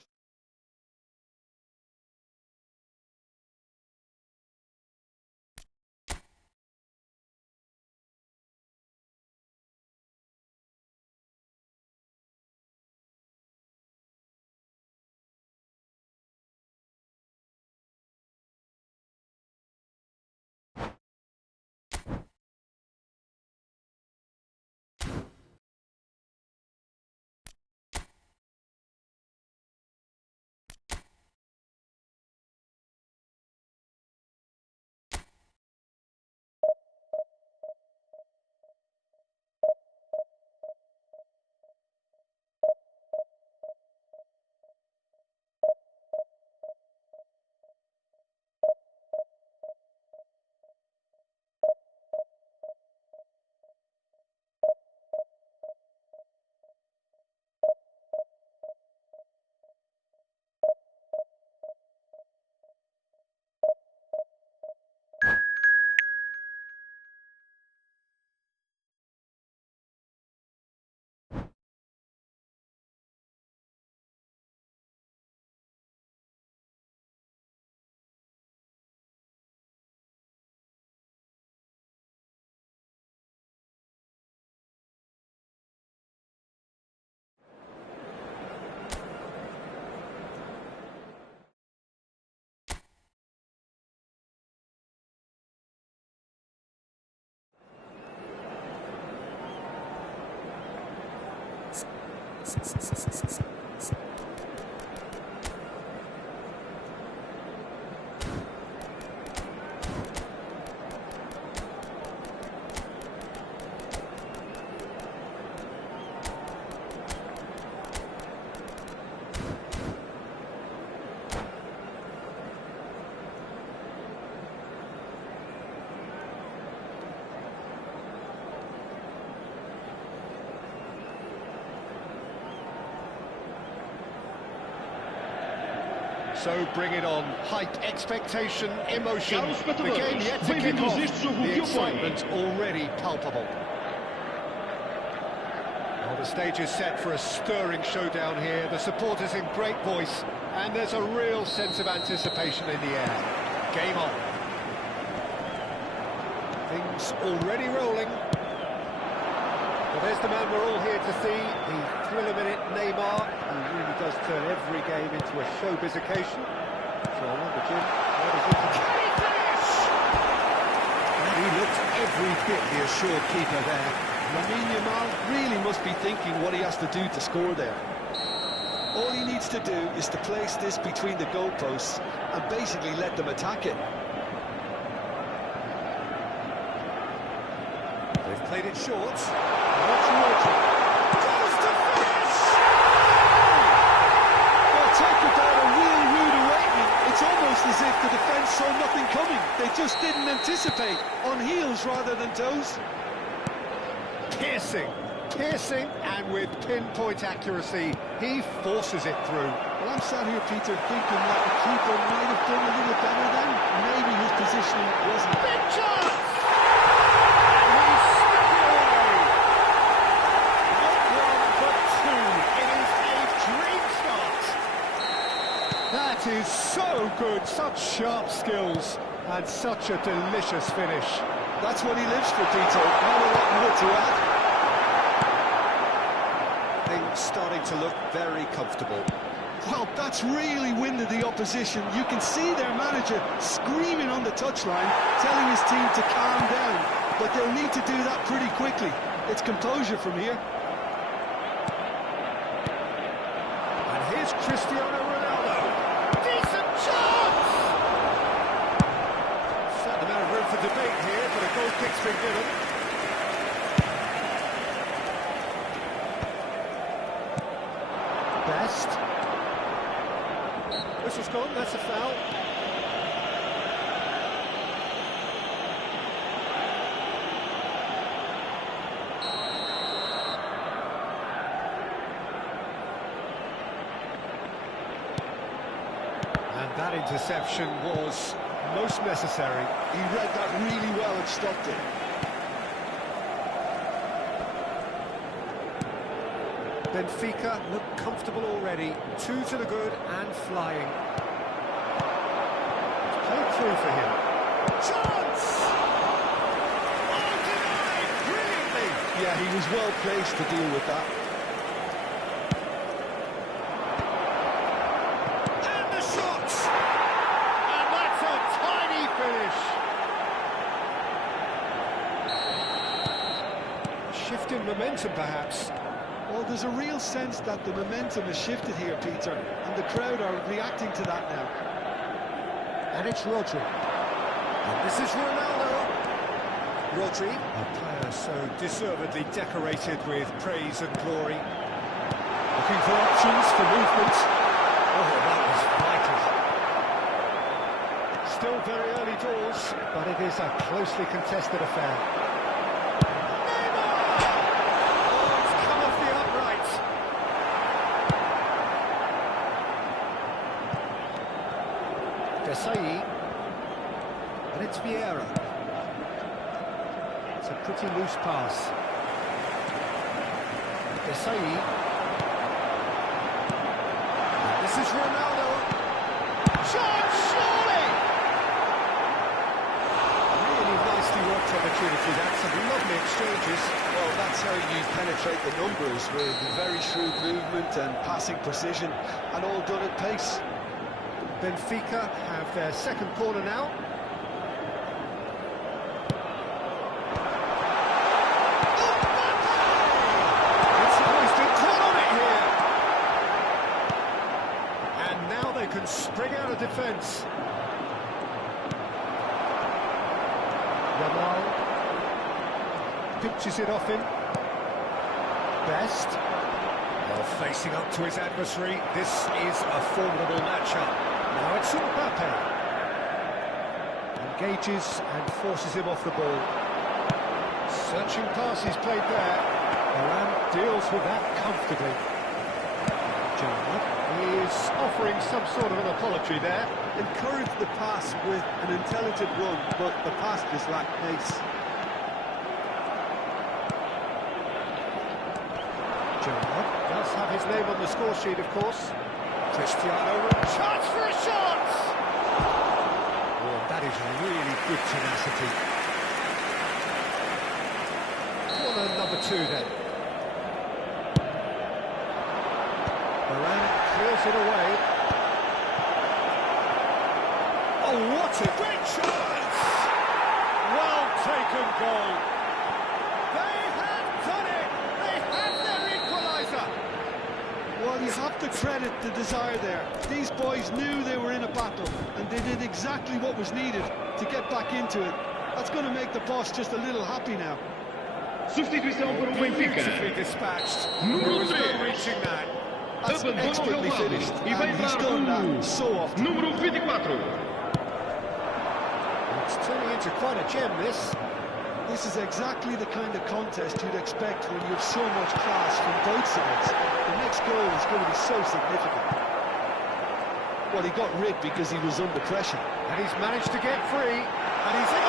So bring it on. Hype, expectation, emotion. The spectatores, game yet to kick bem-vindos off. a este jogo The de apoio. excitement already palpable. Well, the stage is set for a stirring showdown here. The supporters in great voice, and there's a real sense of anticipation in the air. Game on. Things already rolling. Well, there's the man we're all here to see, the thriller-minute Neymar. He really does turn every game into a showbiz occasion. So I wonder, Jim, what is it? Can he finish? He looked every bit the assured keeper there. Lamine Yamal really must be thinking what he has to do to score there. All he needs to do is to place this between the goalposts and basically let them attack it. They've played it short. Goes to finish! Well, talk about a real rude awakening. It's almost as if the defence saw nothing coming. They just didn't anticipate. On heels rather than toes. Piercing, and with pinpoint accuracy, he forces it through. Well, I'm sat here, Peter, thinking that the keeper might have done a little better then. Maybe his positioning wasn't. Big chance! And he snuck it away! Not one, but two. It is a dream start. That is so good. Such sharp skills and such a delicious finish. That's what he lives for, Peter. Not a lot more to add. Things starting to look very comfortable. Well, that's really winded the opposition. You can see their manager screaming on the touchline, telling his team to calm down. But they'll need to do that pretty quickly. It's composure from here. And here's Cristiano Ronaldo. Decent chance! Certain amount of room for debate here, but a goal kick's been given. Best. Whistle's gone, that's a foul. And that interception was most necessary. He read that really well and stopped it. Benfica look comfortable already. 2 to the good and flying. It's played through for him. Chance! Oh, denied! Brilliantly! Yeah, he was well placed to deal with that. And the shot! And that's a tiny finish. Shift in momentum, perhaps. Well, there's a real sense that the momentum has shifted here, Peter, and the crowd are reacting to that now. And it's Rodri. And this is Ronaldo. Rodri, a player so deservedly decorated with praise and glory. Looking for options for movement. Oh, that was vital. Still very early doors, but it is a closely contested affair. Desai, and it's Vieira. It's a pretty loose pass. Desai. This is Ronaldo. Shot, surely! Really nicely worked opportunity. That's some lovely exchanges. Well, that's how you penetrate the numbers, with very shrewd movement and passing precision, and all done at pace. Benfica have their second corner now. It's supposed to call on it here. And now they can spring out of defence. Yamal pinches it off him. Best. Well, facing up to his adversary, this is a formidable matchup. Now it's Mbappe. Engages and forces him off the ball. Searching pass is played there. Moran deals with that comfortably. He's offering some sort of an apology there. Encourage the pass with an intelligent run, but the pass just lacked pace. Gerrard does have his name on the score sheet, of course. Cristiano, chance for a shot! Oh, that is really good tenacity. Corner number 2 then. Varane clears it away. Oh, what a great chance! Well taken goal. They have done it! They have their equaliser! Well, you have to credit the desire there. These boys knew they were in a battle, and they did exactly what was needed to get back into it. That's going to make the boss just a little happy now. Substituição por Benfica. Beautifully dispatched. Número 3. Reaching that. That's expertly finished, E vai and he's entrar done that so often. Número 24. It's turning into quite a gem, this. This is exactly the kind of contest you'd expect when you have so much class from both sides. The next goal is going to be so significant. Well, he got rid because he was under pressure. And he's managed to get free. And he's in.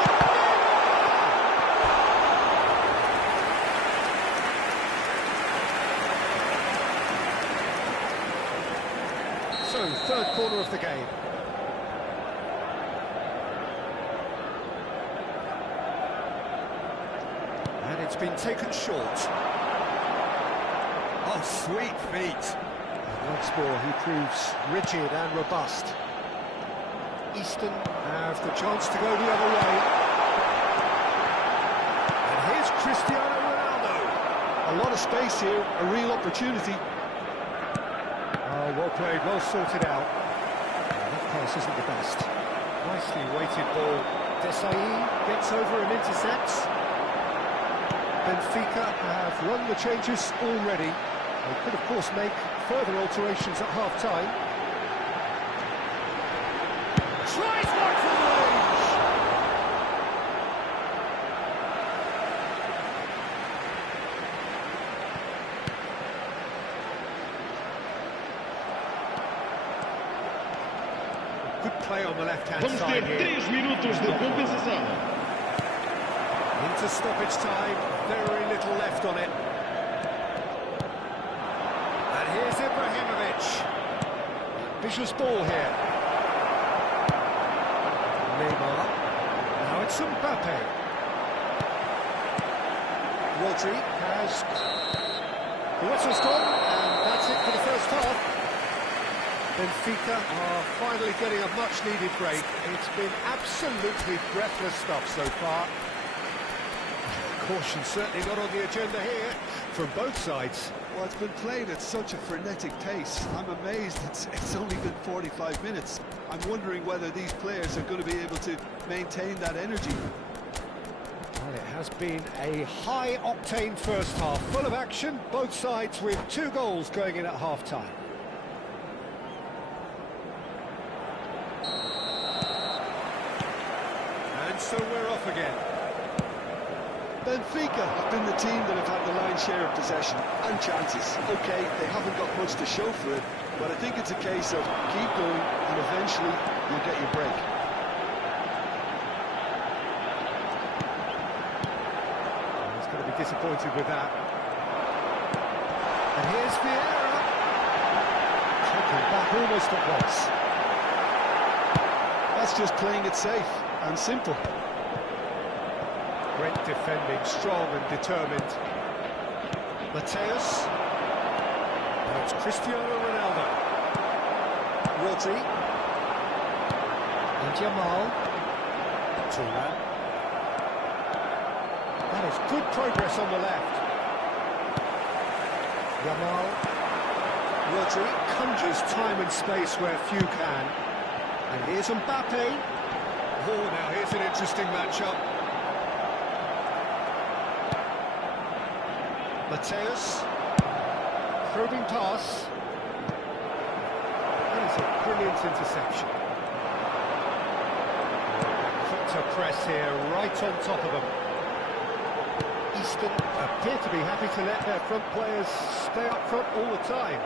So, third corner of the game. And it's been taken short. Oh, sweet feet. Once more, he proves rigid and robust. Easton have the chance to go the other way. And here's Cristiano Ronaldo. A lot of space here, a real opportunity. Oh, well played, well sorted out. That pass isn't the best. Nicely weighted ball. Desai gets over and intercepts. Benfica have run the changes already. They could, of course, make further alterations at half-time. Tries one from range! Good play on the left-hand Vamos ter side here. 3 minutos de compensação. Into stoppage time, very little left on it. And here's Ibrahimovic. Vicious ball here. Neymar. Now it's Mbappe. Rodri has... The whistle's gone, and that's it for the first half. Benfica are finally getting a much-needed break. It's been absolutely breathless stuff so far. Caution certainly not on the agenda here from both sides. Well, it's been played at such a frenetic pace. I'm amazed it's only been 45 minutes. I'm wondering whether these players are going to be able to maintain that energy. Well, it has been a high-octane first half, full of action, both sides with 2 goals going in at half-time. And so we're off again. Benfica have been the team that have had the lion's share of possession and chances. OK, they haven't got much to show for it, but I think it's a case of keep going and eventually you'll get your break. He's going to be disappointed with that. And here's Vieira. Taken back almost at once. That's just playing it safe and simple. Great defending, strong and determined. Mateus. Now it's Cristiano Ronaldo. Rodri. And Jamal. Turan. That is good progress on the left. Jamal. Rodri conjures time and space where few can. And here's Mbappe. Oh, now here's an interesting matchup. Mateus, probing pass. That is a brilliant interception. Quick to press here, right on top of them. Easton appear to be happy to let their front players stay up front all the time.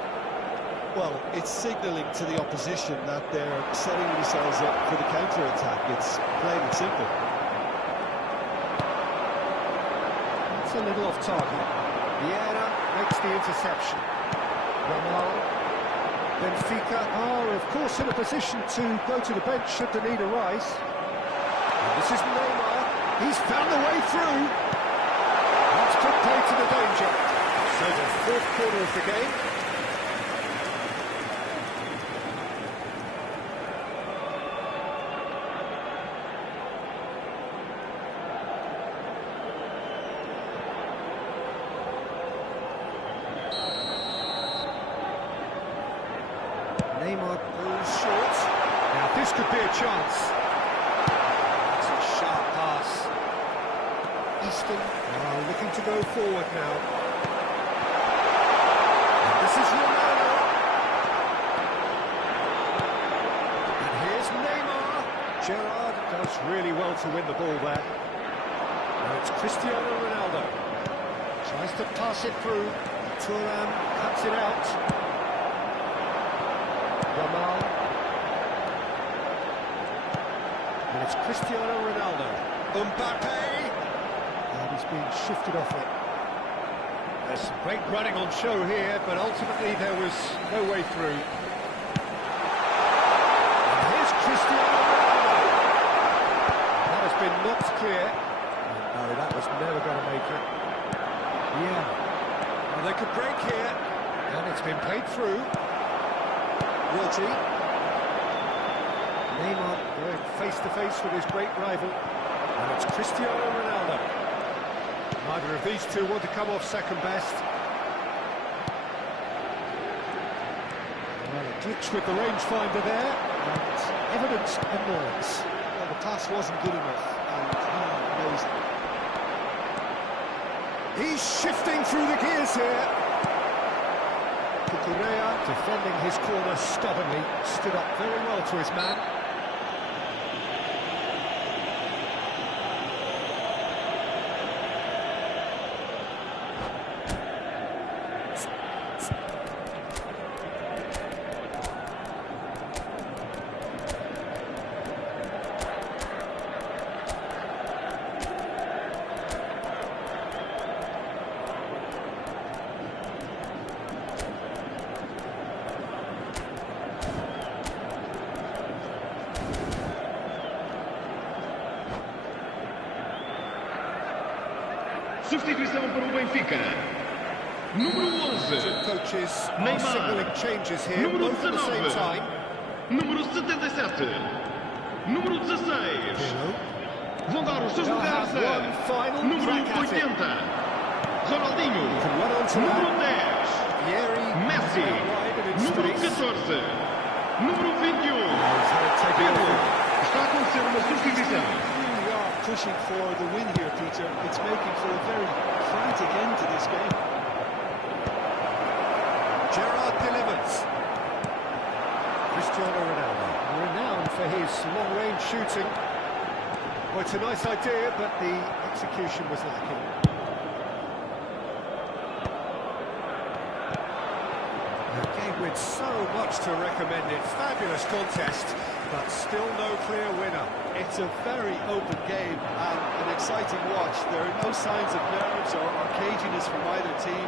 Well, it's signalling to the opposition that they're setting themselves up for the counter-attack. It's plain and simple. It's a little off target. Vieira makes the interception. Ramal. Benfica are, of course, in a position to go to the bench should the need arise. And this is Neymar. He's found the way through. That's put play to the danger. So the fourth quarter of the game. Neymar goes short. Now this could be a chance. That's a sharp pass. Easton are looking to go forward now. And this is Ronaldo. And here's Neymar. Gerrard does really well to win the ball there. Now it's Cristiano Ronaldo. Tries to pass it through. Thuram cuts it out. Ramal. And it's Cristiano Ronaldo. Mbappe! And he's being shifted off it. There's some great running on show here, but ultimately there was no way through. And here's Cristiano Ronaldo. That has been knocked clear. No, that was never going to make it. Yeah. Well, they could break here. And it's been played through. Rodri. Neymar going face-to-face with his great rival. And it's Cristiano Ronaldo. Neither of these two want to come off second best. Well, a glitch with the rangefinder there. And evidence annoyance. Well, the pass wasn't good enough, and he knows it. He's shifting through the gears here. Cucurella defending his corner stubbornly, stood up very well to his man. Substituição para o Benfica. Número 11. Two coaches are Neymar. signalling changes here, Número both at the same 19. time. Número 77. Número 16. Vão dar os seus They'll lugares have one a final número crack at it. 80. Ronaldinho. Can run on to Número that. 10. Vieri Messi. wide and in Número space. 14. Número 21. He's had to take it Pedro. over. Está a acontecer uma substituição. We are pushing for the win here, Peter. It's making for a very frantic end to this game. Gerrard delivers. Cristiano Ronaldo, renowned for his long-range shooting. Well, it's a nice idea, but the execution was lacking. A game with so much to recommend it. Fabulous contest, but still no clear winner. It's a very open game and an exciting watch. There are no signs of nerves or caginess from either team.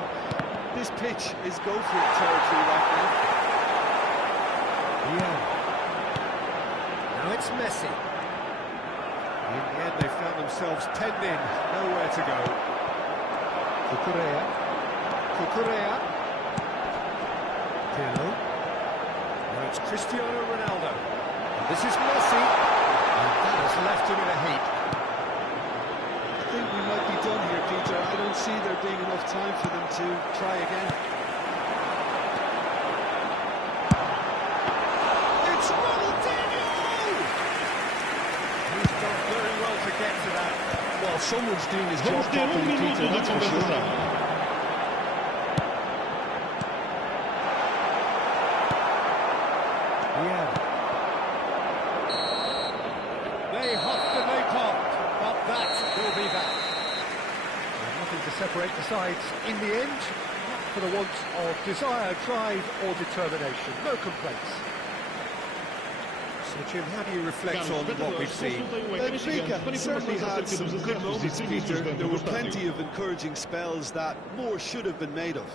This pitch is go-for-it territory right now. Yeah. Now it's Messi. In the end, they found themselves penned in, nowhere to go. Cucurella. Cucurella. Pirlo. Now it's Cristiano Ronaldo. And this is Messi. And that has left him in a heap. I think we might be done here, Peter. I don't see there being enough time for them to try again. It's Ronaldinho! He's done very well to get to that. Well, someone's doing his Vamos job ter properly, minuto Peter, de that's for sure. compensação. Yeah. They huffed and they puffed, but that will be that. And nothing to separate the sides in the end. Not for the want of desire, drive or determination. No complaints. So, Jim, how do you reflect on what we've seen? Benfica certainly had some good moments, Peter. There were plenty of encouraging spells that more should have been made of.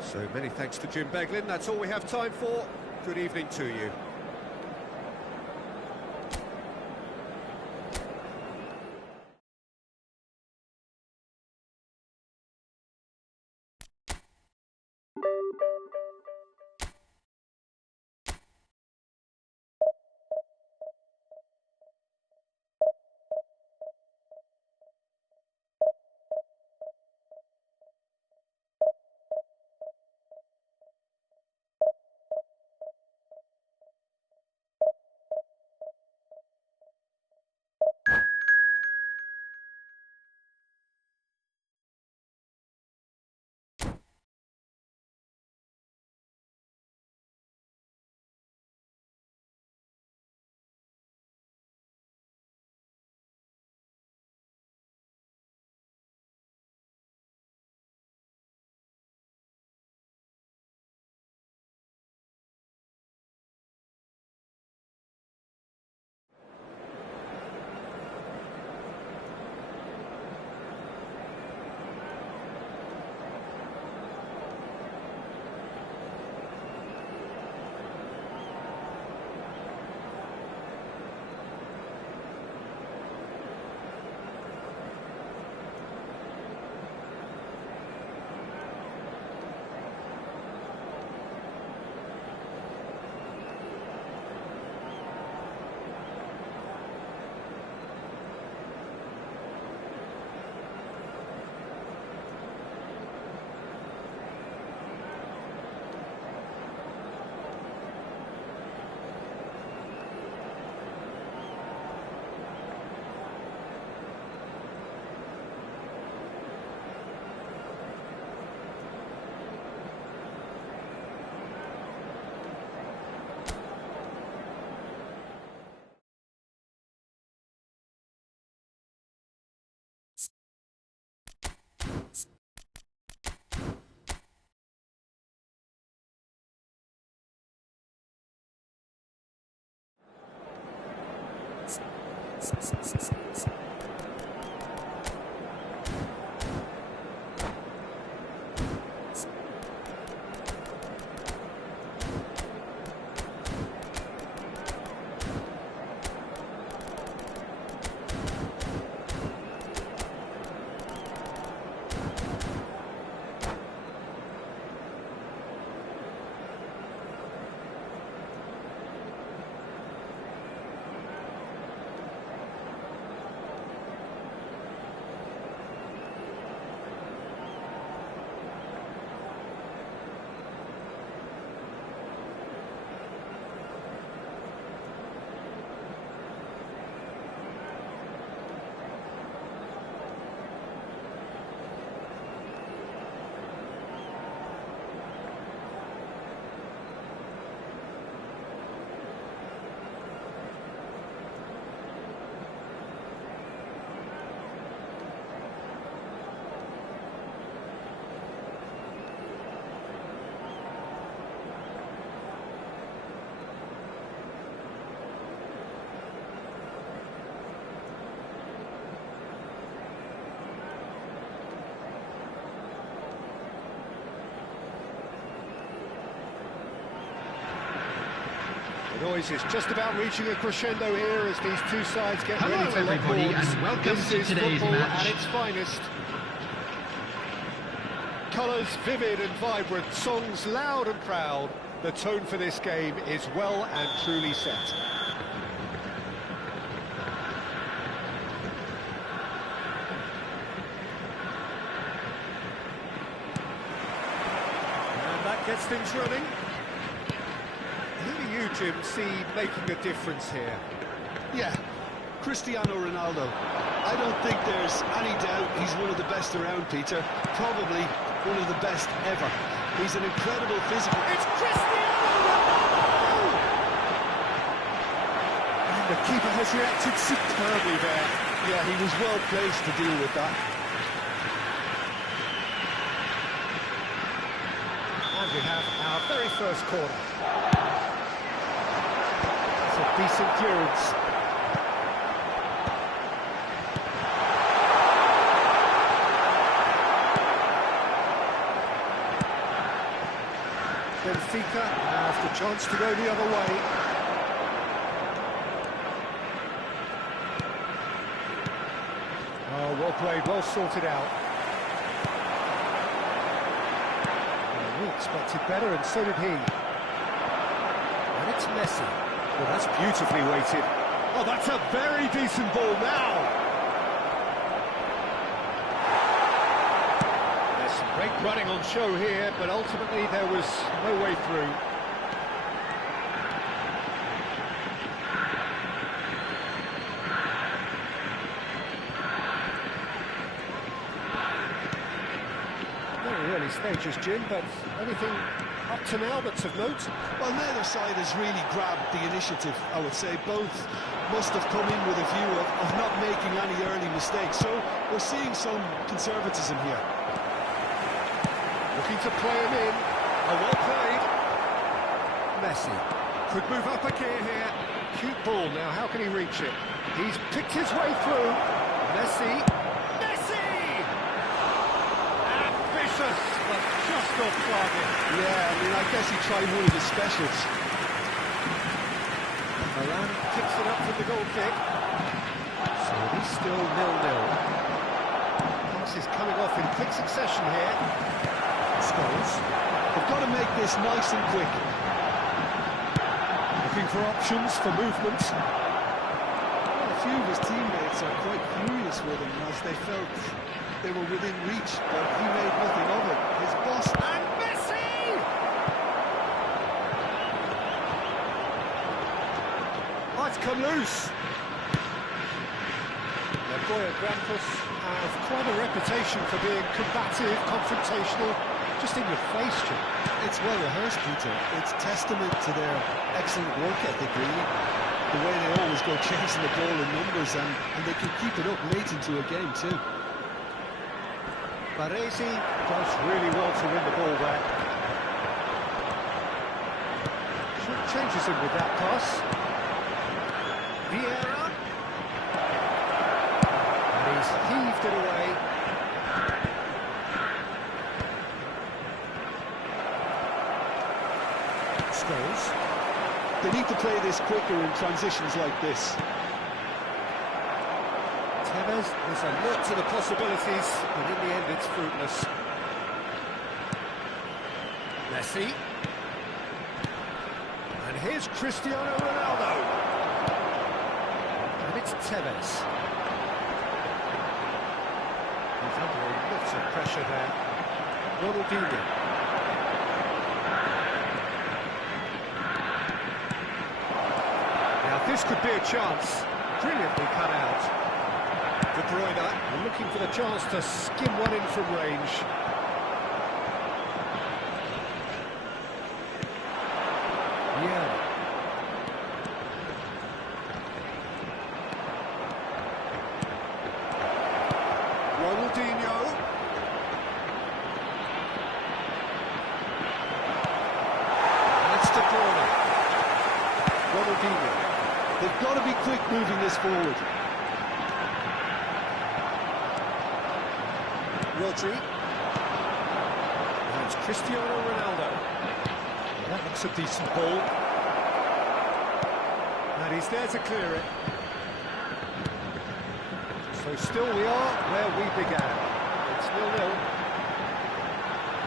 So many thanks to Jim Beglin. That's all we have time for. Good evening to you. The noise is just about reaching a crescendo here as these two sides get ready to lock everybody, horns. and welcome this to is today's football match. at its finest. Colours vivid and vibrant, songs loud and proud. The tone for this game is well and truly set. And that gets things running. Who do you, Jim, see making a difference here? Yeah, Cristiano Ronaldo. I don't think there's any doubt he's one of the best around, Peter. Probably one of the best ever. He's an incredible physical... It's Cristiano Ronaldo! And the keeper has reacted superbly there. Yeah, he was well placed to deal with that. And we have our very first corner. It's a decent clearance. Benfica have the chance to go the other way. Oh, well played, well sorted out. We expected better, and so did he. And it's Messi. Well, that's beautifully weighted. Oh, that's a very decent ball now. There's some great running on show here, but ultimately there was no way through. Very early stages, Jim, but anything up to now that's of note? Well, neither side has really grabbed the initiative, I would say. Both must have come in with a view of not making any early mistakes. So we're seeing some conservatism here. Looking to play him in. Oh, well played. Messi could move up a gear here. Cute ball now, how can he reach it? He's picked his way through. Messi. Ambitious, but just off target. Yeah, I mean, I guess he tried one of his specials. Varane picks it up from the goal kick. So he's still 0-0. Pass is coming off in quick succession here. Scholes. They've got to make this nice and quick. Looking for options for movement. Well, a few of his teammates are quite furious with him as they felt they were within reach, but he made nothing of it. His boss... And Messi! Oh, it's come loose. The Boya Grampus have quite a reputation for being combative, confrontational, just in your face, Jim. It's well rehearsed, Peter. It's testament to their excellent work ethic, really. The way they always go chasing the ball in numbers, and they can keep it up late into a game, too. Baresi does really well to win the ball there. Changes him with that pass. Vieira. And he's heaved it away. Scholes. They need to play this quicker in transitions like this. Tevez is alert to the possibilities, but in the end it's fruitless. Messi. And here's Cristiano Ronaldo. And it's Tevez. He's under lots of pressure there. Ronaldinho. Now this could be a chance. Brilliantly cut out. De Bruyne looking for the chance to skim one in from range. Yeah. Ronaldinho. That's De Bruyne. Ronaldinho. They've got to be quick moving this forward. Rodri. And it's Cristiano Ronaldo. Well, that looks a decent ball. And he's there to clear it. So still we are where we began. It's 0-0.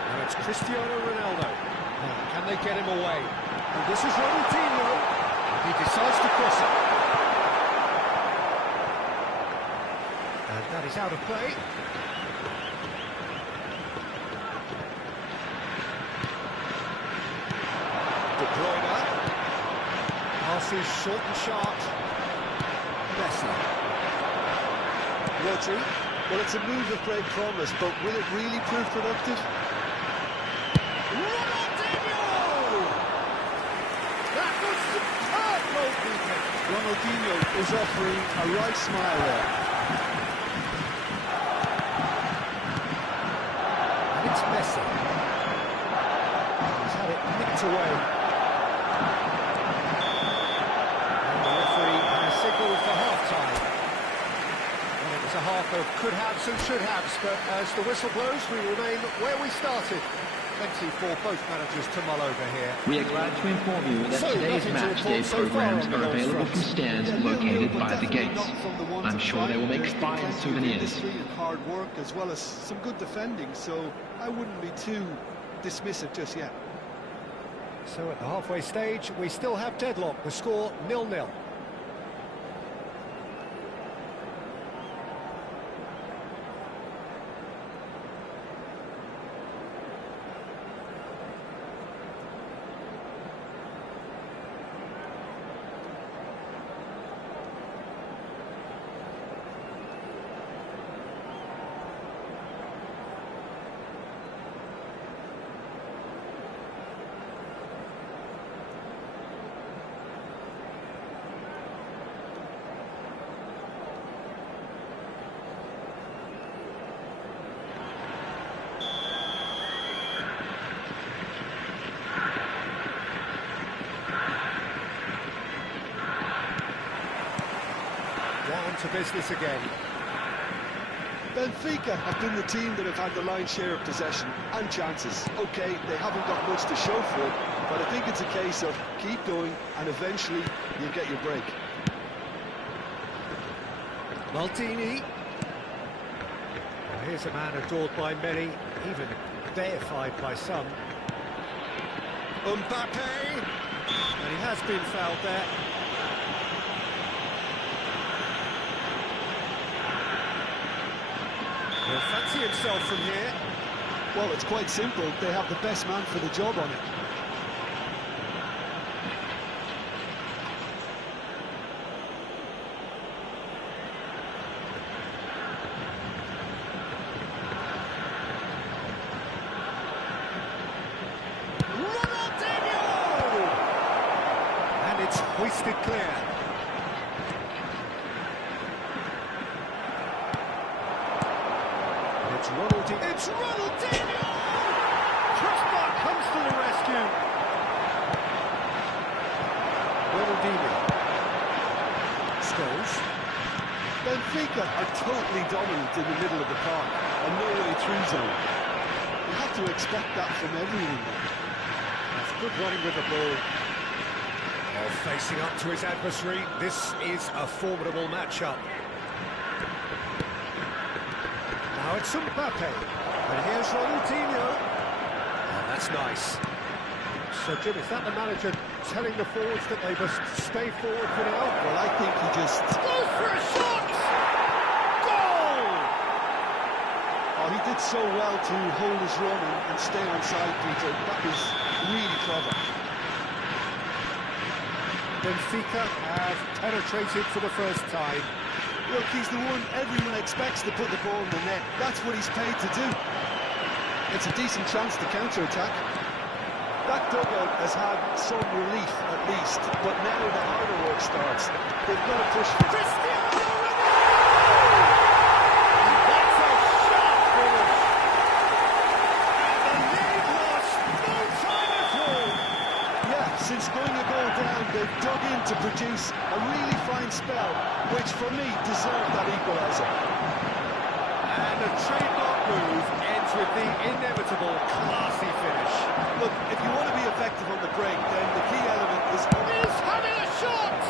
And it's Cristiano Ronaldo. Now, can they get him away? And this is Ronaldinho. And he decides to cross it. And that is out of play. De Bruyne. Passes short and sharp. Messi. Rodri. Well, it's a move of great promise, but will it really prove productive? Ronaldinho! That was superb goalkeeping. Ronaldinho is offering a right smile there. And it's Messi. was a half of could-haves and should-haves, but as the whistle blows, we remain where we started. Plenty for both managers to mull over here. We are glad to inform you that today's match day programs are available from stands located by the gates. I'm sure they will make fine souvenirs. And hard work as well as some good defending, so I wouldn't be too dismissive just yet. So at the halfway stage, we still have deadlock. The score 0-0. To business again. Benfica have been the team that have had the lion's share of possession and chances. Okay, they haven't got much to show for it, but I think it's a case of keep going and eventually you'll get your break. Maldini. Well, here's a man adored by many, even deified by some. Mbappe. And he has been fouled there. He'll fancy himself from here. Well, it's quite simple. They have the best man for the job on it. Ronaldinho! And it's hoisted clear. It's Ronaldinho! Crossbar comes to the rescue. Ronaldinho. Scholes. Benfica are totally dominant in the middle of the park and no way through zone. You have to expect that from everyone. That's good running with the ball. Oh, facing up to his adversary, this is a formidable matchup. Now it's Mbappe, and here's Ronaldinho. Oh, that's nice. So, Jim, is that the manager telling the forwards that they must stay forward for now? Well, I think he just goes for a shot! Goal! Oh, he did so well to hold his run and stay on side, Peter. That was really clever. Benfica have penetrated for the first time. Look, he's the one everyone expects to put the ball in the net. That's what he's paid to do. It's a decent chance to counter-attack. That dugout has had some relief, at least, but now the harder work starts. They've got to push for Cristiano Ronaldo! That's a sharp finish! And the lead lost no time at all! Yeah, since going a goal down, they've dug in to produce a really fine spell, which for me deserved that equaliser. And a trademark move ends with the inevitable classy finish. Look, if you want to be effective on the break, then the key element is... He's having a shot!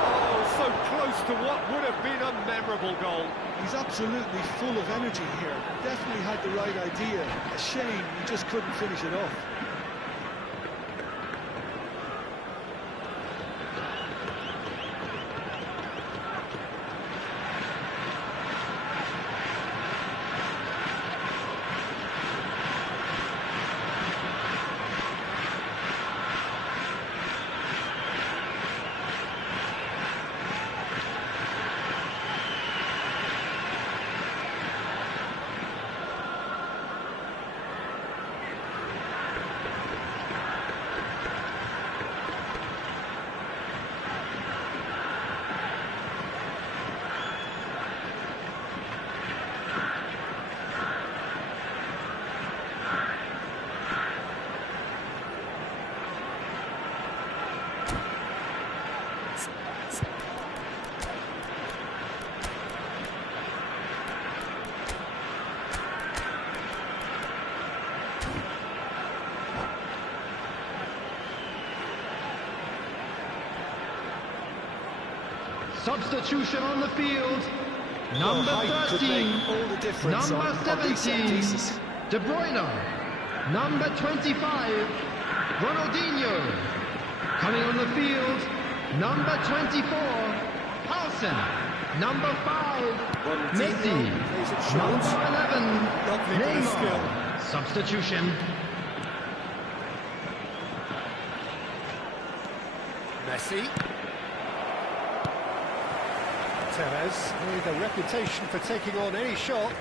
Oh, so close to what would have been a memorable goal. He's absolutely full of energy here. Definitely had the right idea. A shame he just couldn't finish it off. Substitution on the field. Number Height could 13. make all the difference Number on these set 17. pieces. De Bruyne. Number 25. Ronaldinho. Coming on the field. Number 24. Paulsen. Number 5. Messi. Number 11. Neymar. Substitution. Messi. Tevez with a reputation for taking on any shot.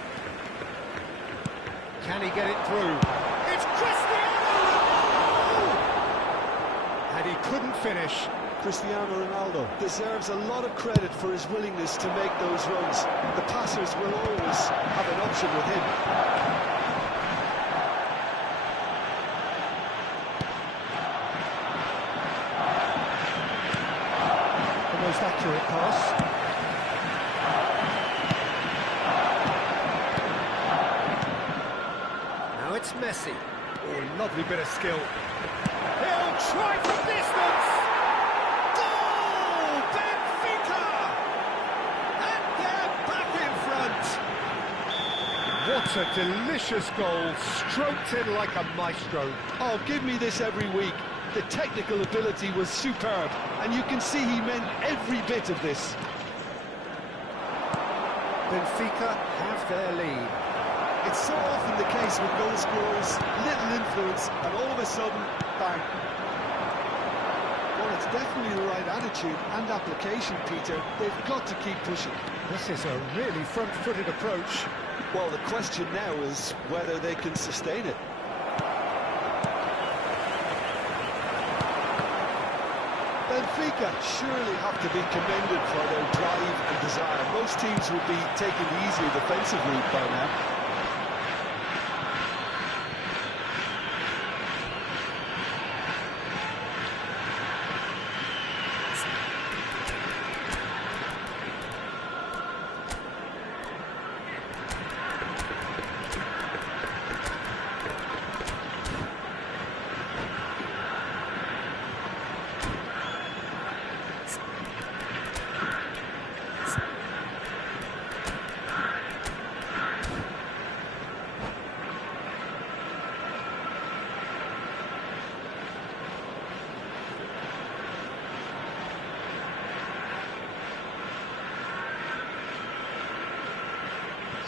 Can he get it through? It's Cristiano! And he couldn't finish. Cristiano Ronaldo deserves a lot of credit for his willingness to make those runs. The passers will always have an option with him. The most accurate pass. Now it's Messi. Oh, lovely bit of skill. He'll try from distance! Goal! Benfica! And they're back in front! What a delicious goal, stroked in like a maestro. Oh, give me this every week. The technical ability was superb, and you can see he meant every bit of this. Benfica have their lead. It's so often the case with goal scorers, little influence, and all of a sudden, bang. Well, it's definitely the right attitude and application, Peter. They've got to keep pushing. This is a really front-footed approach. Well, the question now is whether they can sustain it. Benfica surely have to be commended for their drive and desire. Most teams would be taking the easier defensive route by now.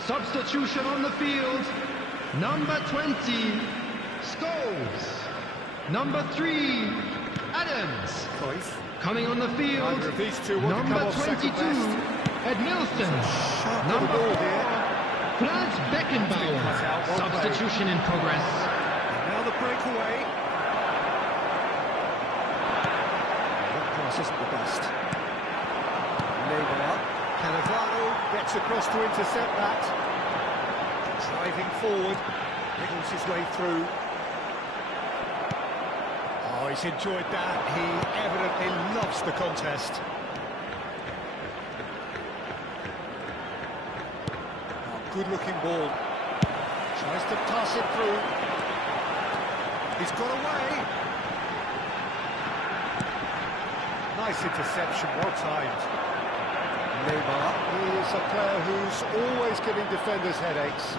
Substitution on the field. Number 20, Scholes. Number 3, Adams. Cruyff. Coming on the field. Neither of these two want to come Number off second 22, best. Edmilson. Sharp Number little 4, ball here. Franz Beckenbauer. Cut out, well played. Substitution in progress. Now the breakaway. That pass isn't the best. Neymar. Cannavaro gets across to intercept that. Driving forward. Niggles his way through. Oh, he's enjoyed that. He evidently loves the contest. Oh, good-looking ball. Tries to pass it through. He's got away. Nice interception, well timed. Neymar, he is a player who's always giving defenders headaches.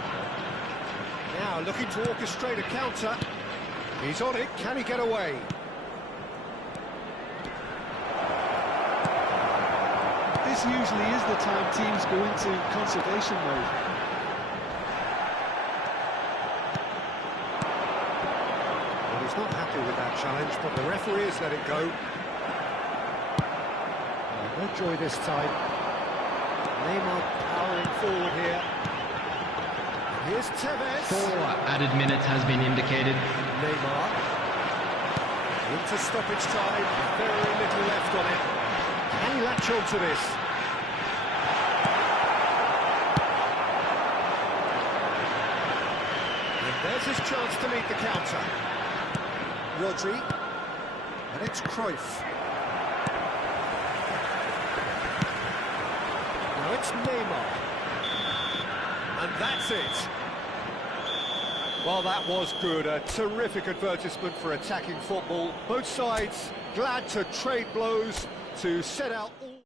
Now looking to orchestrate a counter. He's on it, can he get away? This usually is the time teams go into conservation mode. Well, he's not happy with that challenge, but the referee has let it go. No joy this time. Neymar powering forward here. Here's Tevez. 4 added minutes has been indicated. Neymar. Into stoppage time. Very little left on it. Can he latch on to this? And there's his chance to lead the counter. Rodri. And it's Cruyff. Now it's Neymar. And that's it. Well, that was good. A terrific advertisement for attacking football. Both sides glad to trade blows to set out all...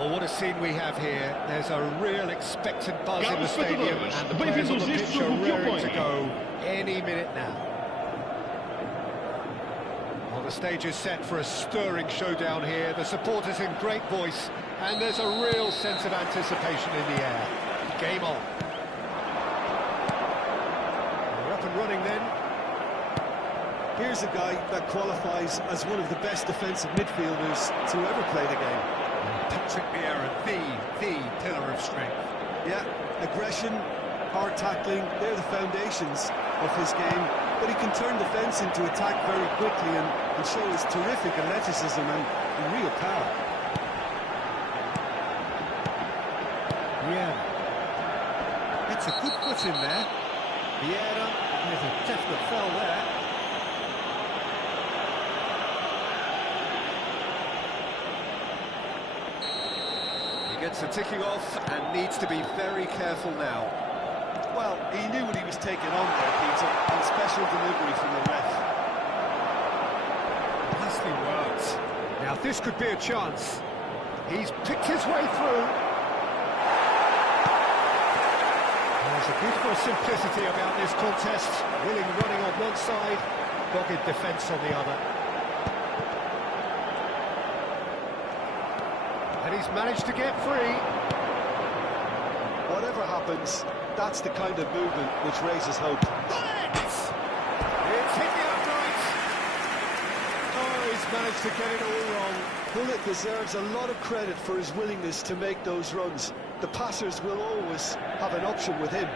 Well, what a scene we have here. There's a real expectant buzz in the stadium, and the players on the pitch are raring to go any minute now. Well, the stage is set for a stirring showdown here. The supporters in great voice, and there's a real sense of anticipation in the air. Game on. We're up and running then. Here's a guy that qualifies as one of the best defensive midfielders to ever play the game. Patrick Vieira, the pillar of strength. Yeah, aggression, hard tackling, they're the foundations of his game. But he can turn defence into attack very quickly and show his terrific athleticism and real power. Yeah. That's a good foot in there. Vieira, there's a definite foul there. Gets the ticking off and needs to be very careful now. Well, he knew what he was taking on there, Peter, and special delivery from the ref. Nicely worked. Now this could be a chance. He's picked his way through. There's a beautiful simplicity about this contest. Willing running on one side, dogged defence on the other. And he's managed to get free. Whatever happens, that's the kind of movement which raises hope. It's hit the upright. Oh, he's managed to get it all wrong. Bullet deserves a lot of credit for his willingness to make those runs. The passers will always have an option with him.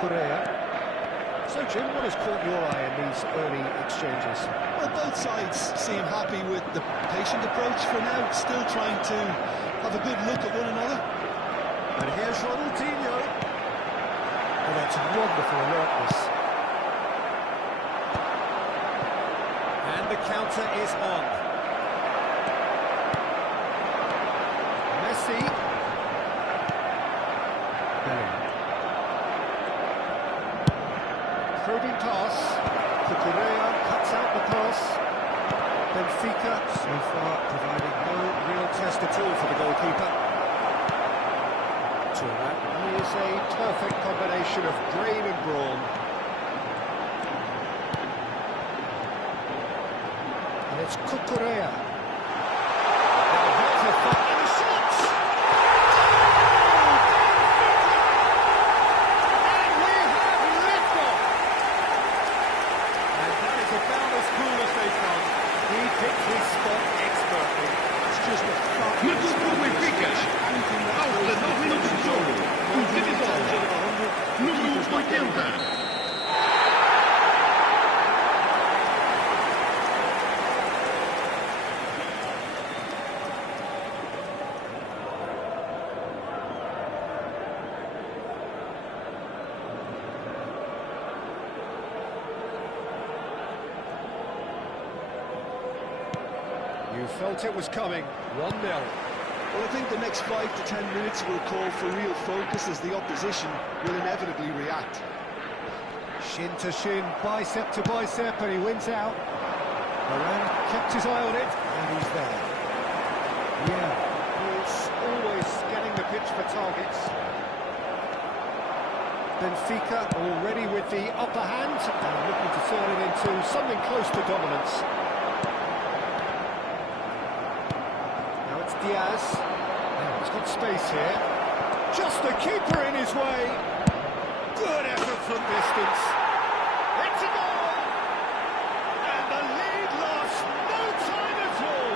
Correa. So, Jim, what has caught your eye in these early exchanges? Well, both sides seem happy with the patient approach for now, still trying to have a good look at one another. And here's Ronaldinho. And that's wonderful alertness. And the counter is on. Messi. Probing pass. Correa cuts out the pass. Benfica so far providing no real test at all for the goalkeeper. That is a perfect combination of brain and brawn. And it's Correa. Now there's a thought and a shot! And we have liftoff! And that is about as cool as they come. He picked his spot expertly. That's just a Marcou por Benfica, aos 19 minutos de jogo, o divisor número 80. You felt it was coming. 1-0. Well, I think the next 5 to 10 minutes will call for real focus as the opposition will inevitably react. Shin to shin, bicep to bicep, and he wins out. Varane kept his eye on it, and he's there. Yeah, he's always scanning the pitch for targets. Benfica already with the upper hand, and looking to turn it into something close to dominance. Diaz, he's got space here. Just the keeper in his way. Good effort from distance. It's a goal! And the lead lasts no time at all.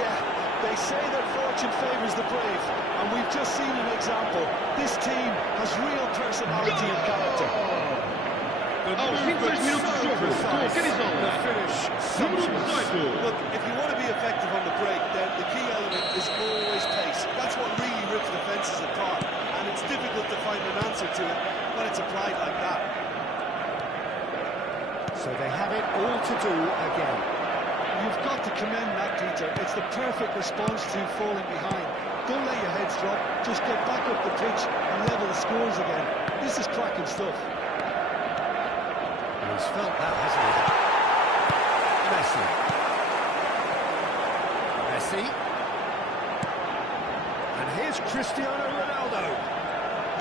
Yeah, they say that fortune favours the brave, and we've just seen an example. This team has real personality and character. Aos 26 minutos de jogo, com a camisola número 18. Look, if you want to be effective on the break, then the key element is always pace. That's what really rips defences apart, and it's difficult to find an answer to it when it's applied like that. So they have it all to do again. You've got to commend that, Peter. It's the perfect response to falling behind. Don't let your heads drop, just get back up the pitch and level the scores again. This is cracking stuff. He's felt that, hasn't he? Messi. And here's Cristiano Ronaldo.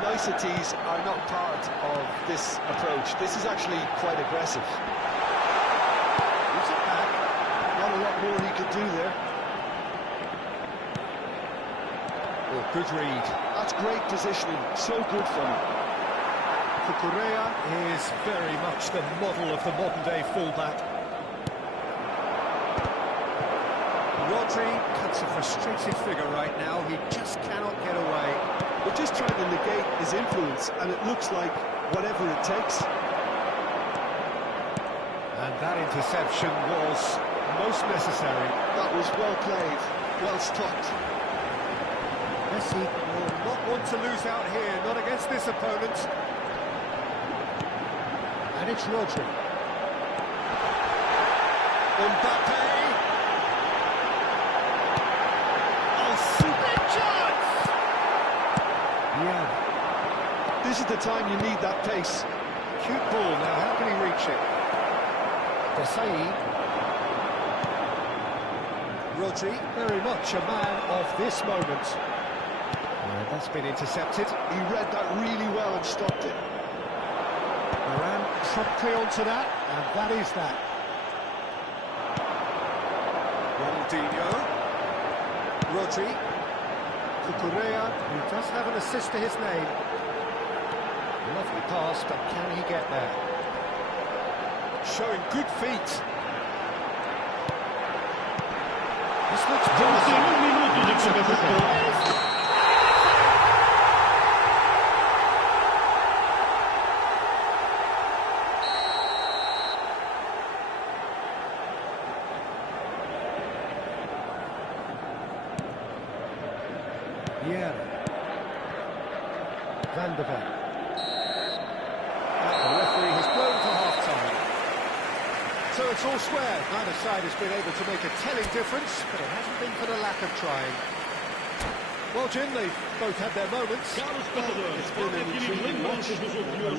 Niceties are not part of this approach. This is actually quite aggressive. Gives it back. Not a lot more he could do there. Oh, good read. That's great positioning. So good from him. Cucurella is very much the model of the modern-day fullback. Rodri cuts a frustrated figure right now. He just cannot get away. They're just trying to negate his influence, and it looks like whatever it takes. And that interception was most necessary. That was well played, well stopped. Messi will not want to lose out here, not against this opponent. And it's Rodri. Mbappe. Oh, super chance! Yeah. This is the time you need that pace. Cute ball now, how can he reach it? Desai. Rodri, very much a man of this moment. That's been intercepted. He read that really well and stopped it. Moran promptly onto that, and that is that. Ronaldinho. Rodri. Cucurella, who does have an assist to his name. Lovely pass, but can he get there? Showing good feet. This looks promising. Yeah. Van de Ven. The referee has blown for half-time. So it's all square. Neither side has been able to make a telling difference, but it hasn't been for the lack of trying. Well, Jim, they've both had their moments. It's been an intriguing match. A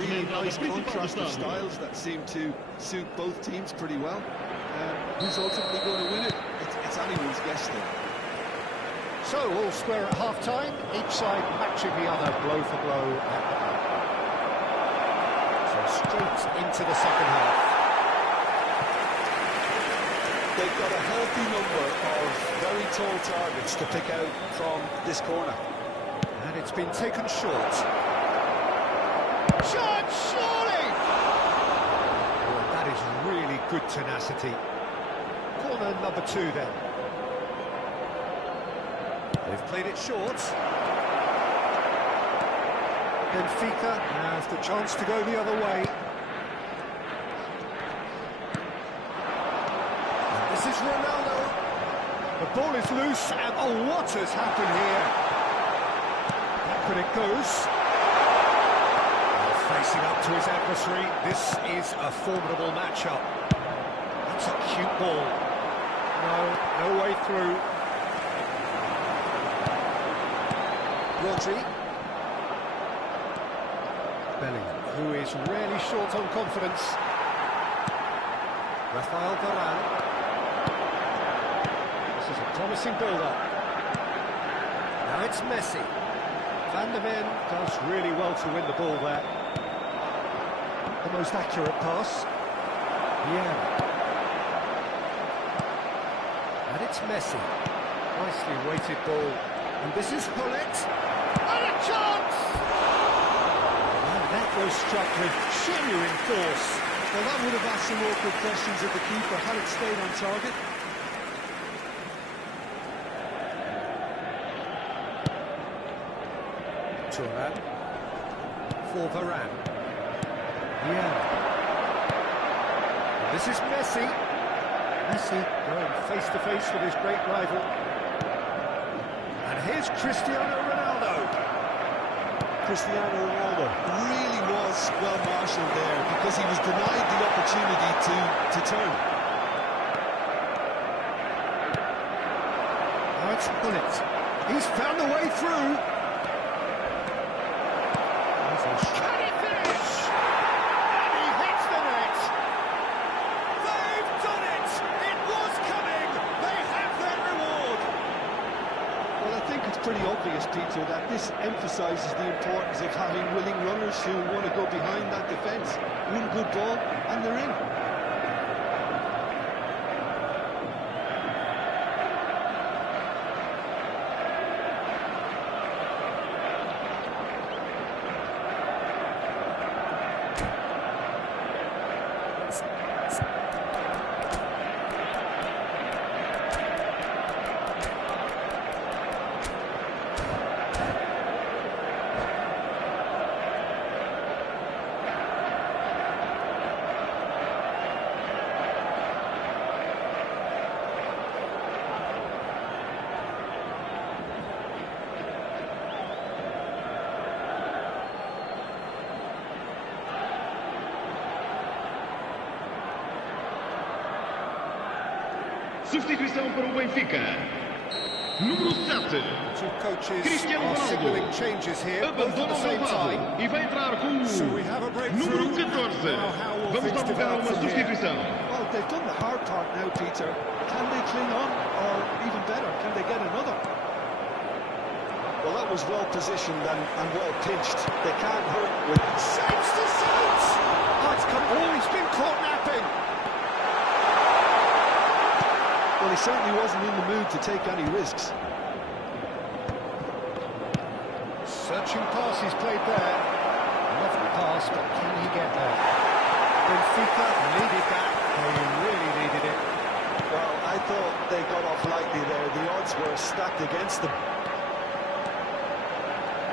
really nice contrast of styles that seem to suit both teams pretty well. Who's ultimately going to win it? It's anyone's guess there. So, all square at half-time, each side matching the other blow for blow at the back. So straight into the second half. They've got a healthy number of very tall targets to pick out from this corner. And it's been taken short. Shot, surely! Oh, that is really good tenacity. Corner number 2 then. They've played it short. Benfica have the chance to go the other way. And this is Ronaldo. The ball is loose, and oh, what has happened here? Back when it goes. Well, facing up to his adversary, this is a formidable matchup. That's a cute ball. No way through. Rodri. Bellingham, who is really short on confidence. Rafael Varane. This is a promising build-up. Now it's Messi. Van de Ven does really well to win the ball there. The most accurate pass. Yeah. And it's Messi. Nicely weighted ball. And this is Hullet. And a chance! And that was struck with genuine force. Well, that would have asked some awkward questions of the keeper had it stayed on target. Thuram. For Varane. Yeah. And this is Messi. Messi going face-to-face with his great rival. And here's Cristiano Ronaldo. Cristiano Ronaldo really was well marshalled there because he was denied the opportunity to turn. Now it's Hullet. He's found a way through. Can he finish? And he hits the net. pretty obvious, Peter, that this emphasises the importance of having willing runners who want to go behind that defence. One good ball and they're in. Substituição para o Benfica. Número 7. Two coaches Cristiano are Ronaldo signalling changes here, both at abandona the o same relvado time. e vai entrar com o So we have a número breakthrough. 14. Now how will Vamos things dar lugar a develop uma from here? substituição. Well, they've done the hard part now, Peter. Can they cling on? Or even better, can they get another? Well, that was well positioned and well pinched. They can't hurt with... Saves to saves! Oh, it's come... Oh, he's been caught napping. Well, he certainly wasn't in the mood to take any risks. Searching pass he's played there. Lovely pass, but can he get there? Benfica needed that. They really needed it. Well, I thought they got off lightly there. The odds were stacked against them.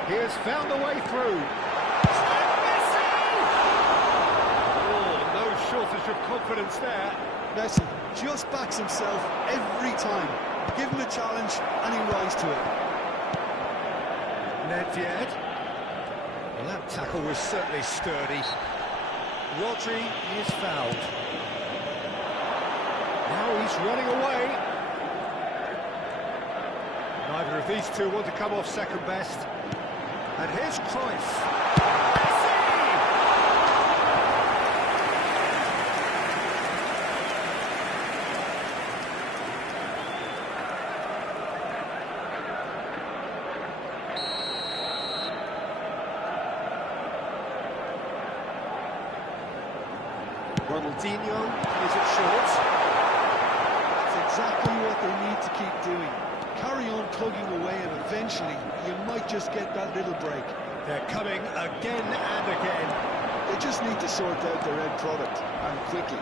He has found a way through. And Messi! Oh, no shortage of confidence there. Messi just backs himself every time. Give him a challenge and he rises to it. Nedved. Well, that tackle was certainly sturdy. Rodri is fouled. Now he's running away. Neither of these two want to come off second best. And here's Cruyff. Messi! Ronaldinho plays it short. That's exactly what they need to keep doing. Carry on plugging away and eventually you might just get that little break. They're coming again and again. They just need to sort out their end product, and quickly.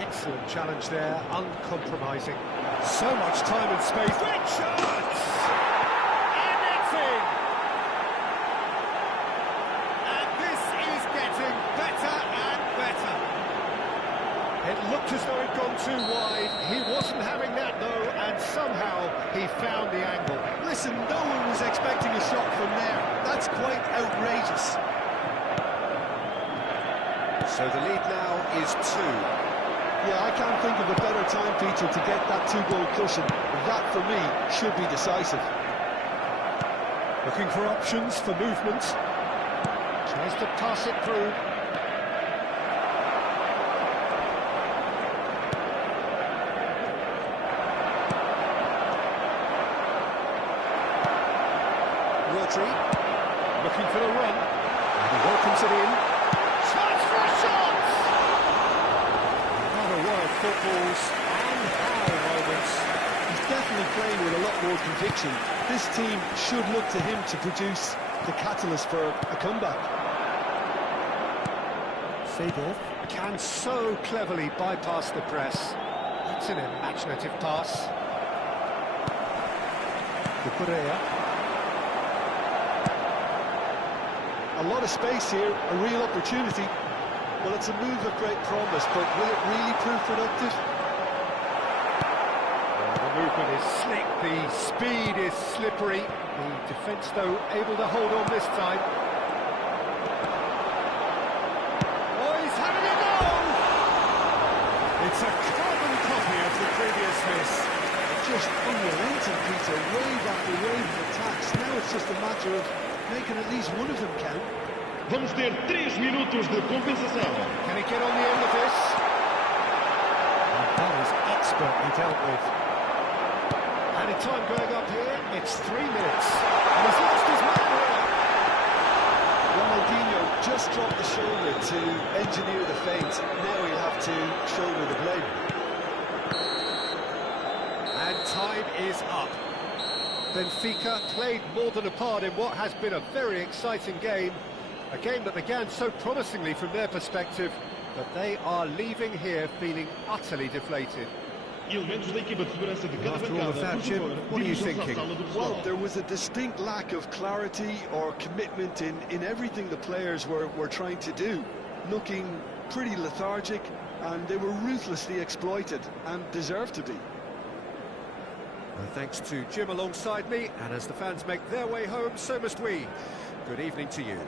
Excellent challenge there, uncompromising. So much time and space. Great chance! And it's in! And this is getting better and better. It looked as though it'd gone too wide. He wasn't having that though, and somehow he found the angle. Listen, no one was expecting a shot from there. That's quite outrageous. So the lead now is 2. Yeah, I can't think of a better time, Peter, to get that two-goal cushion. That, for me, should be decisive. Looking for options for movement. Tries to pass it through. Rodri, looking for the run, and he welcomes it in. Chance for a shot! Another row of footballs, and how moments. He's definitely playing with a lot more conviction. This team should look to him to produce the catalyst for a comeback. Seedorf can so cleverly bypass the press. That's an imaginative pass. Correa. A lot of space here, a real opportunity. Well, it's a move of great promise, but will it really prove productive? The movement is slick, the speed is slippery. The defence, though, able to hold on this time. Oh, he's having a go! It's a carbon copy of the previous miss. Just unrelenting, Peter, wave after wave of attacks. Now it's just a matter of making at least one of them count. Vamos ter 3 minutos de compensação. Can he get on the end of this? That is expertly dealt with. Added time going up here, it's 3 minutes. And he's lost his man here. Ronaldinho just dropped the shoulder to engineer the feint. Now he'll have to shoulder the blame. And time is up. Benfica played more than a part in what has been a very exciting game. A game that began so promisingly from their perspective, but they are leaving here feeling utterly deflated. After all of that, Jim, what are you thinking? Well, there was a distinct lack of clarity or commitment in everything the players were trying to do. Looking pretty lethargic, and they were ruthlessly exploited, and deserved to be. Well, thanks to Jim alongside me, and as the fans make their way home, so must we. Good evening to you.